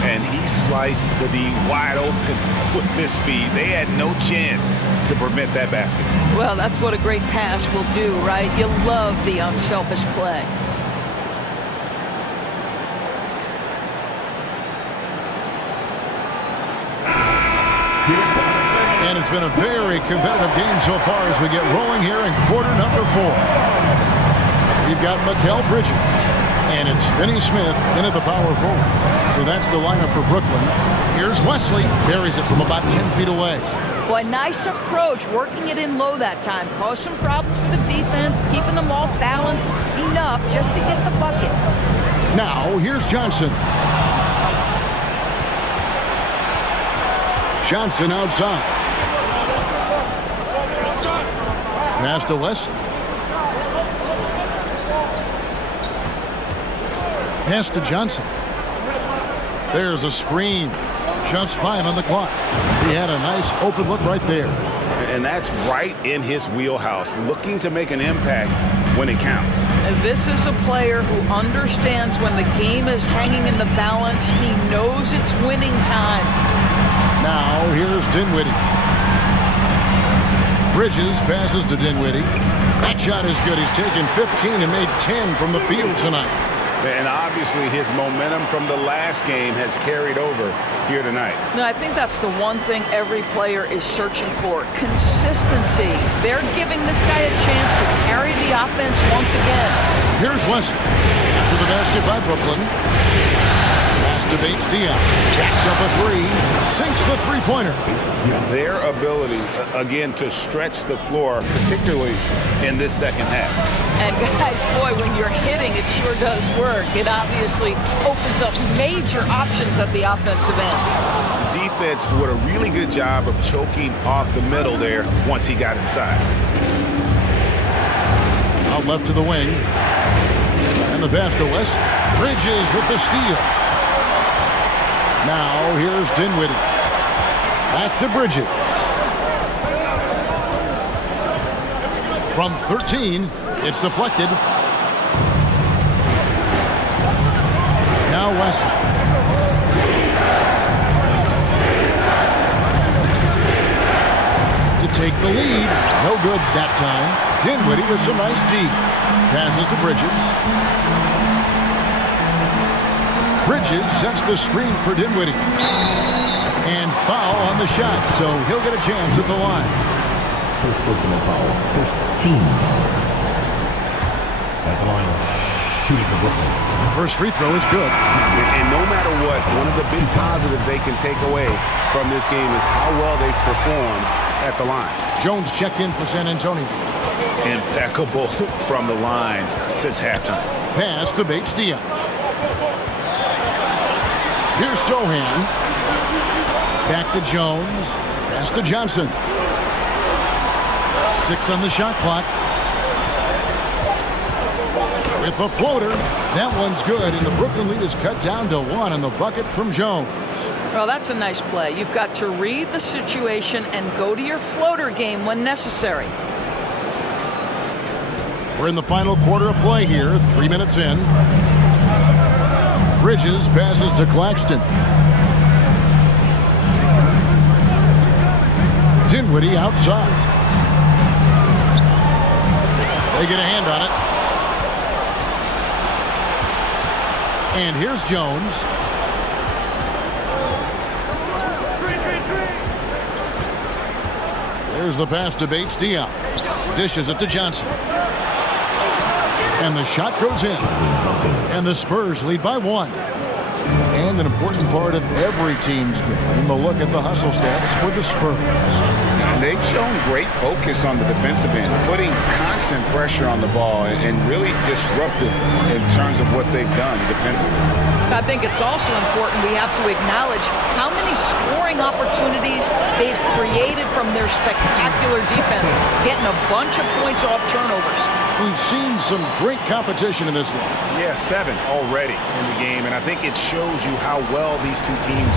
And he sliced the D wide open with this feed. They had no chance to prevent that basket. Well, that's what a great pass will do, right? You love the unselfish play. And it's been a very competitive game so far as we get rolling here in quarter number 4. We've got MACAU Bridges, and it's Finney Smith in at the power forward. So that's the lineup for Brooklyn. Here's Wesley, buries it from about 10 feet away. Boy, nice approach, working it in low that time. Caused some problems for the defense, keeping them off balance enough just to get the bucket. Now, here's Johnson. Johnson outside. Pass to Wesley. Pass to Johnson. There's a screen. Just 5 on the clock. He had a nice open look right there. And that's right in his wheelhouse, looking to make an impact when it counts. And this is a player who understands when the game is hanging in the balance. He knows it's winning time. Now, here's Dinwiddie. Bridges passes to Dinwiddie. That shot is good. He's taken 15 and made 10 from the field tonight. And obviously his momentum from the last game has carried over here tonight. Now, I think that's the one thing every player is searching for, consistency. They're giving this guy a chance to carry the offense once again. Here's Wesley. After the basket by Brooklyn. Pass to Bates-Diop. Jacks up a 3. Sinks the three-pointer. Their ability, again, to stretch the floor, particularly in this second half. And guys, boy, when you're hitting, it sure does work. It obviously opens up major options at the offensive end. The defense did a really good job of choking off the middle there once he got inside. Out left to the wing. And the pass to West. Bridges with the steal. Now here's Dinwiddie. Back to Bridges. From 13, it's deflected. Now Wesley. To take the lead. No good that time. Dinwiddie with some nice D. Passes to Bridges. Bridges sets the screen for Dinwiddie. And foul on the shot, so he'll get a chance at the line. First personal foul. First team foul. At the line, shooting for Brooklyn. First free throw is good. And no matter what, one of the big positives they can take away from this game is how well they performed at the line. Jones checked in for San Antonio. Impeccable from the line since halftime. Pass to Bates-Diop. Here's Sohan. Back to Jones. Pass to Johnson. 6 on the shot clock. With the floater. That one's good, and the Brooklyn lead is cut down to 1 on the bucket from Jones. Well, that's a nice play. You've got to read the situation and go to your floater game when necessary. We're in the final quarter of play here, 3 minutes in. Bridges passes to Claxton. Dinwiddie outside. They get a hand on it. And here's Jones. There's the pass to Bates-Diop. Dishes it to Johnson. And the shot goes in. And the Spurs lead by 1. And an important part of every team's game, a look at the hustle stats for the Spurs. And they've shown great focus on the defensive end, putting constant pressure on the ball and really disruptive in terms of what they've done defensively. I think it's also important we have to acknowledge how many scoring opportunities they've created from their spectacular defense, getting a bunch of points off turnovers. We've seen some great competition in this one. Yeah, 7 already in the game, and I think it shows you how well these two teams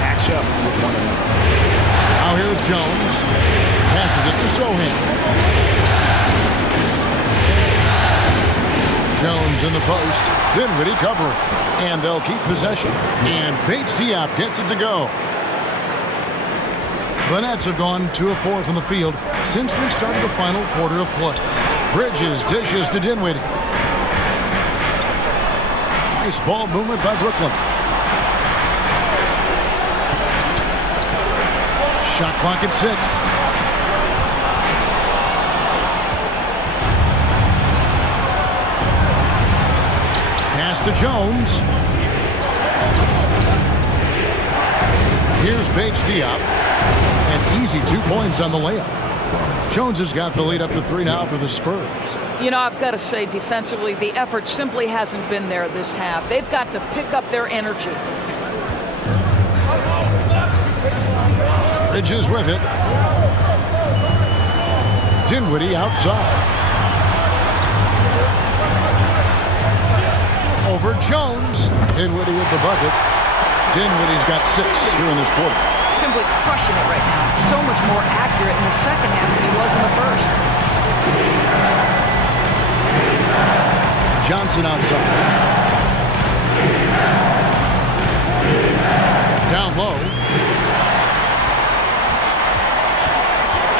match up with one another. Now here's Jones. Passes it to Sohan. Jones in the post. Dinwiddie covering. And they'll keep possession. And Bates Diop gets it to go. The Nets have gone 2 of 4 from the field since we started the final quarter of play. Bridges dishes to Dinwiddie. Nice ball movement by Brooklyn. Shot clock at 6. Pass to Jones. Here's Bates Diop. An easy 2 points on the layup. Jones has got the lead up to 3 now for the Spurs. You know, I've got to say, defensively, the effort simply hasn't been there this half. They've got to pick up their energy. Bridges with it. Dinwiddie outside. Over Jones. Dinwiddie with the bucket. Dinwiddie's got 6 here in this quarter. Simply crushing it right now. So much more accurate in the second half than he was in the first. Johnson outside. Down low.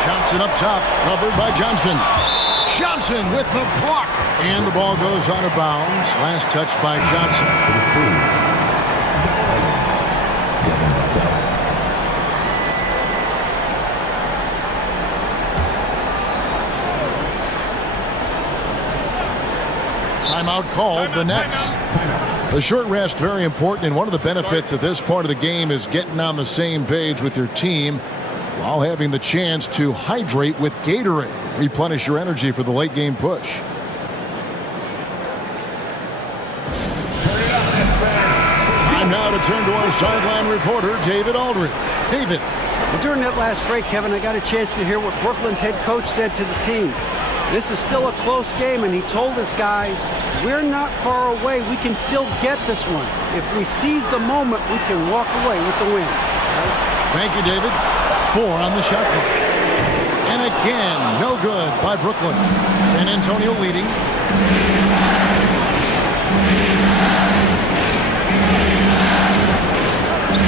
Johnson up top, covered by Johnson. Johnson with the block. And the ball goes out of bounds. Last touch by Johnson. Timeout called, the Nets. The short rest, very important, and one of the benefits of this part of the game is getting on the same page with your team while having the chance to hydrate with Gatorade. Replenish your energy for the late game push. Time now to turn to our sideline reporter, David Aldridge. David. Well, during that last break, Kevin, I got a chance to hear what Brooklyn's head coach said to the team. This is still a close game, and he told his guys, we're not far away. We can still get this one. If we seize the moment, we can walk away with the win. Guys. Thank you, David. 4 on the shot clock. And again, no good by Brooklyn. San Antonio leading.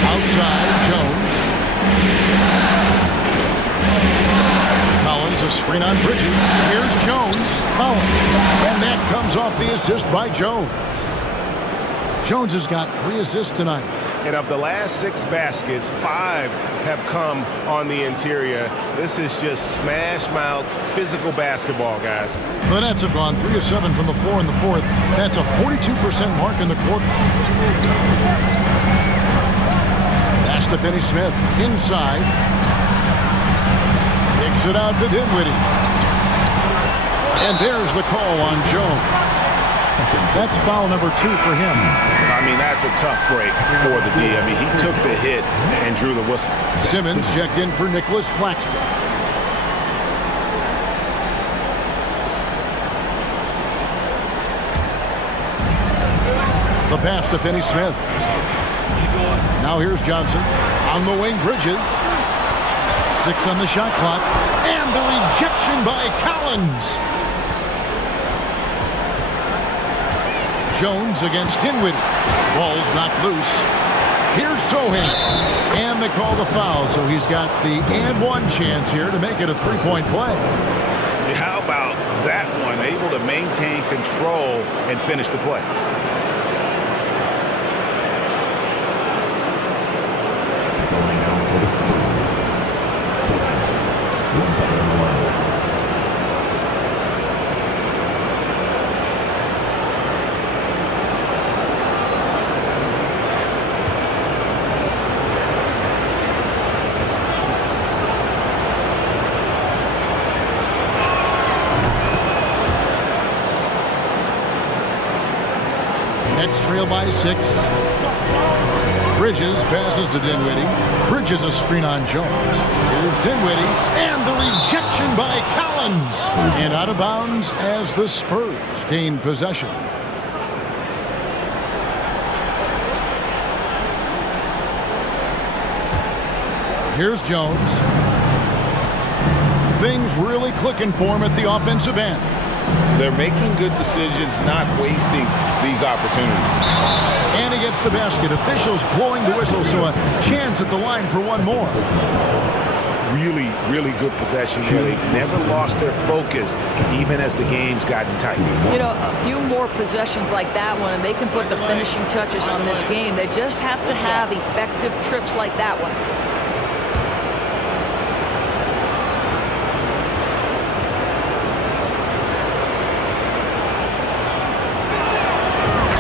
Outside, Jones. Collins, a screen on Bridges. Here's Jones. Collins. And that comes off the assist by Jones. Jones has got 3 assists tonight. And of the last 6 baskets, 5 have come on the interior. This is just smash mouth, physical basketball, guys. The Nets have gone 3 of 7 from the floor in the fourth. That's a 42% mark in the quarter. Pass to Finney-Smith. Inside. Kicks it out to Dinwiddie. And there's the call on Jones. That's foul number 2 for him. I mean, that's a tough break for the D. I mean, he took the hit and drew the whistle. Simmons checked in for Nicholas Claxton. The pass to Finney-Smith. Now here's Johnson. On the wing, Bridges. 6 on the shot clock. And the rejection by Collins. Jones against Dinwiddie. Ball's knocked loose. Here's Sohan. And they call the foul, so he's got the and one chance here to make it a 3-point play. How about that one? Able to maintain control and finish the play. Going out for the Spurs. 4. Nets trail by 6. Bridges passes to Dinwiddie. Bridges a screen on Jones. Here's Dinwiddie. And the rejection by Collins. And out of bounds as the Spurs gain possession. Here's Jones. Things really clicking for him at the offensive end. They're making good decisions, not wasting these opportunities. And he gets the basket. Officials blowing the whistle, so a chance at the line for one more. Really, really good possession here. They've never lost their focus, even as the game's gotten tight. You know, a few more possessions like that one, and they can put the finishing touches on this game. They just have to have effective trips like that one.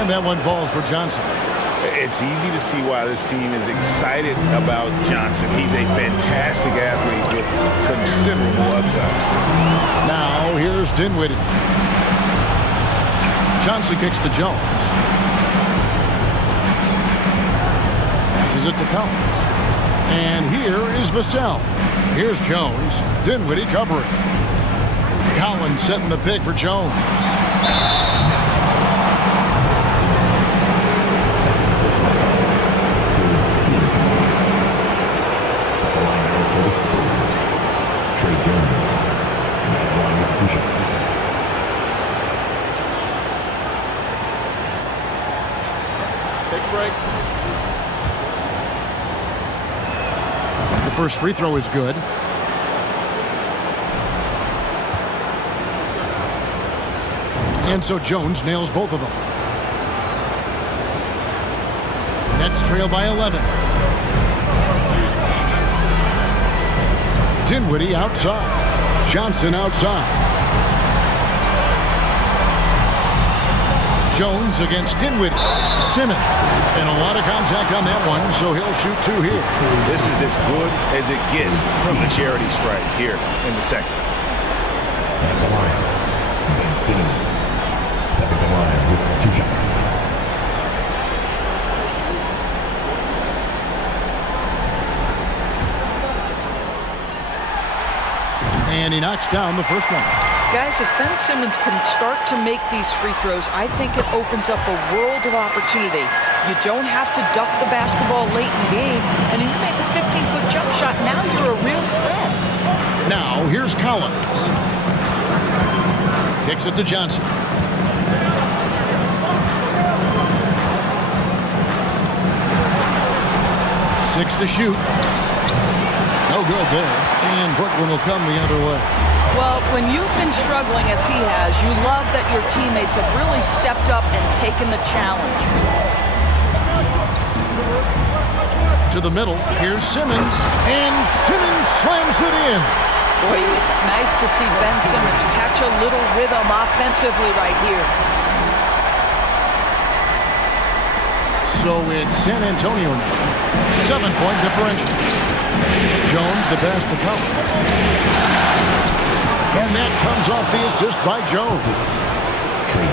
And that one falls for Johnson. It's easy to see why this team is excited about Johnson. He's a fantastic athlete with considerable upside. Now here's Dinwiddie. Johnson kicks to Jones. Passes it to Collins. And here is Vassell. Here's Jones. Dinwiddie covering. Collins setting the pick for Jones. Take a break. The first free throw is good. And so Jones nails both of them. Nets trail by 11. Dinwiddie outside. Johnson outside. Jones against Dinwiddie. Simmons. And a lot of contact on that one, so he'll shoot two here. This is as good as it gets from the charity stripe here in the second. At the line, Ben Simmons stepping the line with 2 shots. And he knocks down the first one. Guys, if Ben Simmons can start to make these free throws, I think it opens up a world of opportunity. You don't have to duck the basketball late in the game, and if you make a 15-foot jump shot, now you're a real threat. Now, here's Collins. Kicks it to Johnson. Six to shoot. No good there. And Brooklyn will come the other way. Well, when you've been struggling as he has, you love that your teammates have really stepped up and taken the challenge. To the middle, here's Simmons, and Simmons slams it in. Boy, it's nice to see Ben Simmons catch a little rhythm offensively right here. So it's San Antonio now. 7-point differential. Jones the pass to Collins. And that comes off the assist by Jones.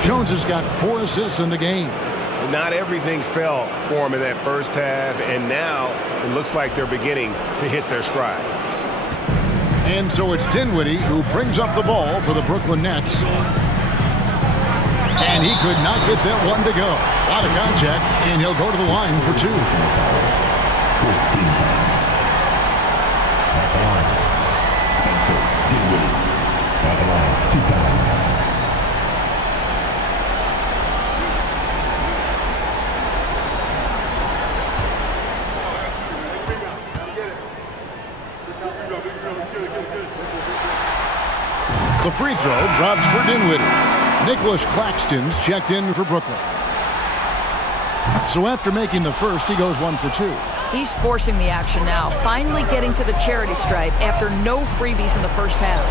Jones has got 4 assists in the game. Not everything fell for him in that first half, and now it looks like they're beginning to hit their stride. And so it's Dinwiddie who brings up the ball for the Brooklyn Nets. And he could not get that one to go. A lot of contact, and he'll go to the line for 2. 15. At the line, Spencer Dinwiddie. At the line, 2 times. The free throw drops for Dinwiddie. Nicholas Claxton's checked in for Brooklyn. So after making the first, he goes 1 for 2. He's forcing the action now, finally getting to the charity stripe after no freebies in the first half.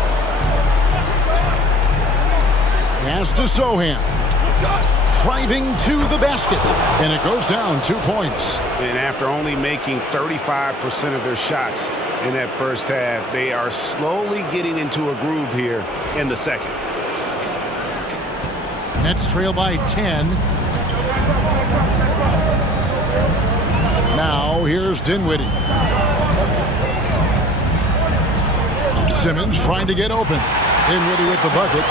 Pass to Sohan. Driving to the basket. And it goes down 2 points. And after only making 35% of their shots in that first half, they are slowly getting into a groove here in the second. Nets trail by 10. Now here's Dinwiddie. Simmons trying to get open. Dinwiddie with the bucket.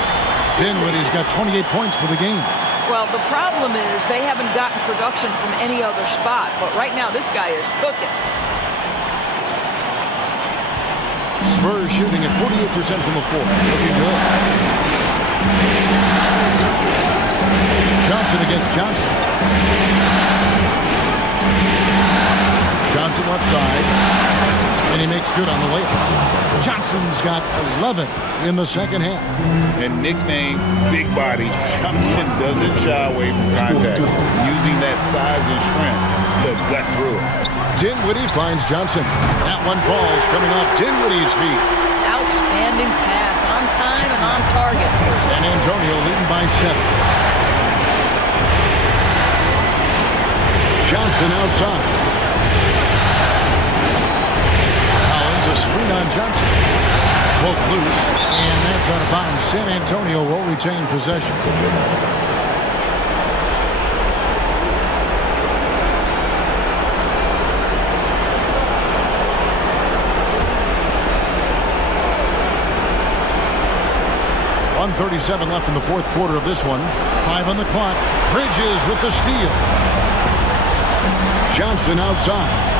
Dinwiddie's got 28 points for the game. Well, the problem is they haven't gotten production from any other spot, but right now this guy is cooking. Spurs shooting at 48% from the floor. Looking good. Johnson against Johnson. Johnson left side. And he makes good on the layup. Johnson's got 11 in the second half. And nicknamed Big Body, Johnson doesn't shy away from contact, using that size and strength to gut through it. Dinwiddie finds Johnson. That one falls coming off Dinwiddie's feet. Outstanding pass, on time and on target. San Antonio leading by 7. Johnson outside. A screen on Johnson. Both loose, and that's out of bounds. San Antonio will retain possession. .137 left in the fourth quarter of this one. 5 on the clock. Bridges with the steal. Johnson outside.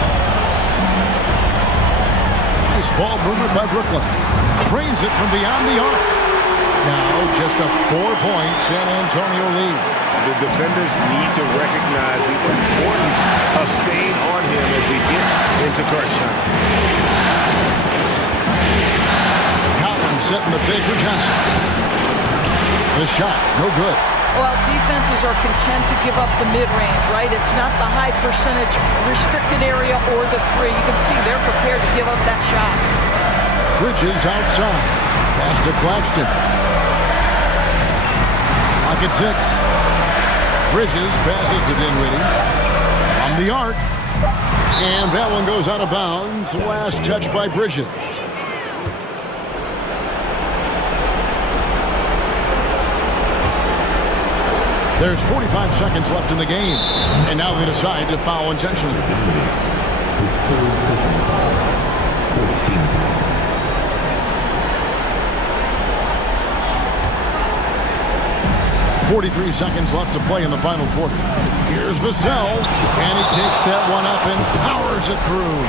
Nice ball movement by Brooklyn. Trains it from beyond the arc. Now just a 4-point San Antonio lead. The defenders need to recognize the importance of staying on him as we get into crunch time. Collins setting the big for Johnson. The shot, no good. Well, defenses are content to give up the mid-range, right? It's not the high percentage restricted area or the three. You can see they're prepared to give up that shot. Bridges outside. Pass to Claxton. Clock at 6. Bridges passes to Dinwiddie. From the arc. And that one goes out of bounds. Last touch by Bridges. There's 45 seconds left in the game. And now they decide to foul intentionally. His third personal foul. 14 foul. 43 seconds left to play in the final quarter. Here's Vassell, and he takes that one up and powers it through.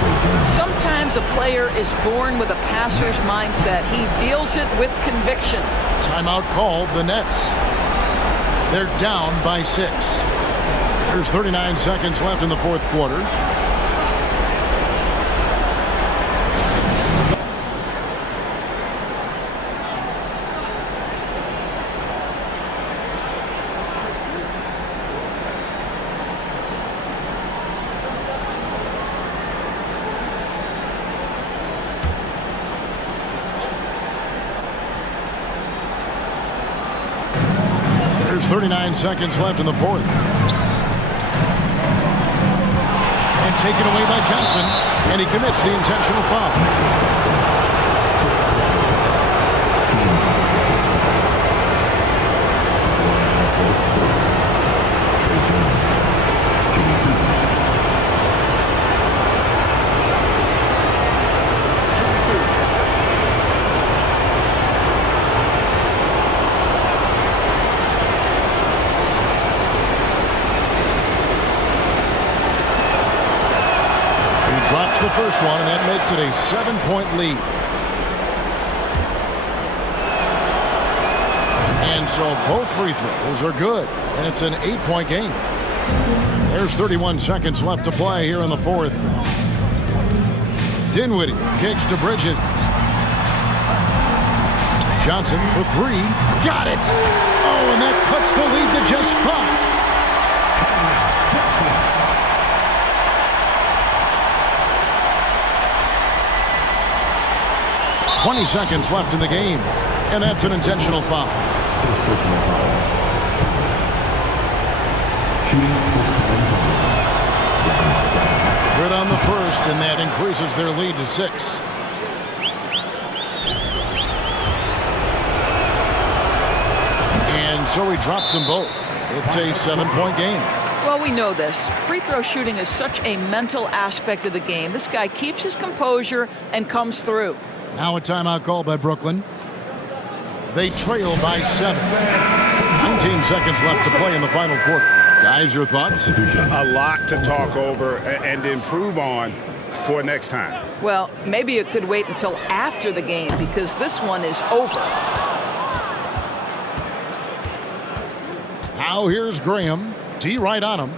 Sometimes a player is born with a passer's mindset. He deals it with conviction. Timeout called, the Nets. They're down by 6. There's 39 seconds left in the fourth quarter. There's 39 seconds left in the fourth. And taken away by Johnson, and he commits the intentional foul. Drops the first one, and that makes it a 7-point lead. And so both free throws are good, and it's an 8-point game. There's 31 seconds left to play here in the fourth. Dinwiddie kicks to Bridges. Johnson for 3. Got it! Oh, and that cuts the lead to just 5. 20 seconds left in the game, and that's an intentional foul. Good on the first, and that increases their lead to 6. And so he drops them both. It's a 7-point game. Well, we know this. Free throw shooting is such a mental aspect of the game. This guy keeps his composure and comes through. Now a timeout call by Brooklyn. They trail by 7. 19 seconds left to play in the final quarter. Guys, your thoughts? A lot to talk over and improve on for next time. Well, maybe it could wait until after the game because this one is over. Now here's Graham. D right on him.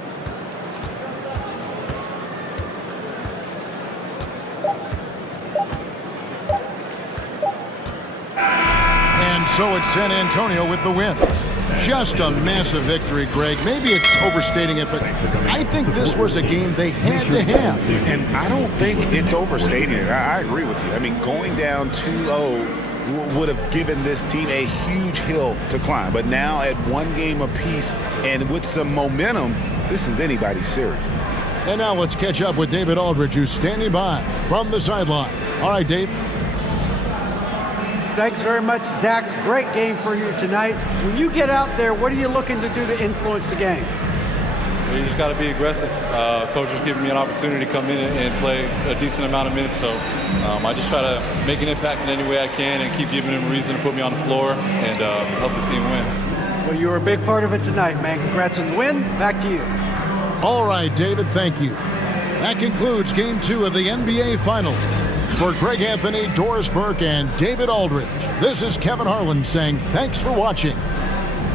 And so it's San Antonio with the win. Just a massive victory, Greg. Maybe it's overstating it, but I think this was a game they had to have. And I don't think it's overstating it. I agree with you. I mean, going down 2-0 would have given this team a huge hill to climb. But now at one game apiece and with some momentum, this is anybody's series. And now let's catch up with David Aldridge, who's standing by from the sideline. All right, Dave. Thanks very much, Zach. Great game for you tonight. When you get out there, what are you looking to do to influence the game? Well, you just got to be aggressive. Coach is giving me an opportunity to come in and play a decent amount of minutes, so I just try to make an impact in any way I can and keep giving him a reason to put me on the floor and help the team win. Well, you were a big part of it tonight, man. Congrats on the win. Back to you. All right, David, thank you. That concludes Game 2 of the NBA Finals. For Greg Anthony, Doris Burke, and David Aldridge, this is Kevin Harlan saying thanks for watching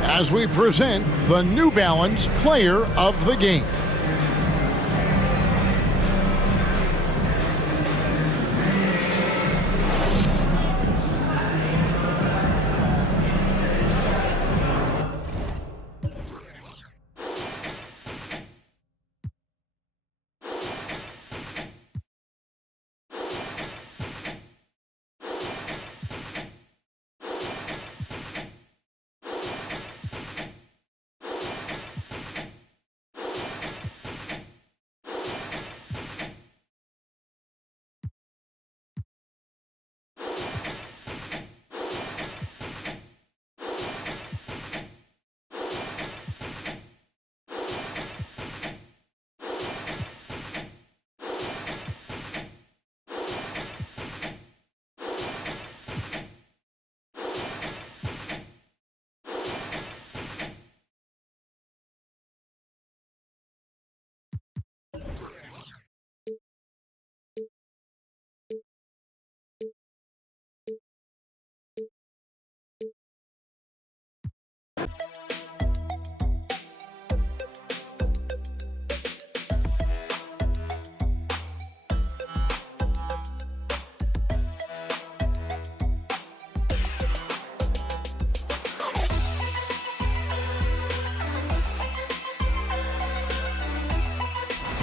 as we present the New Balance Player of the Game.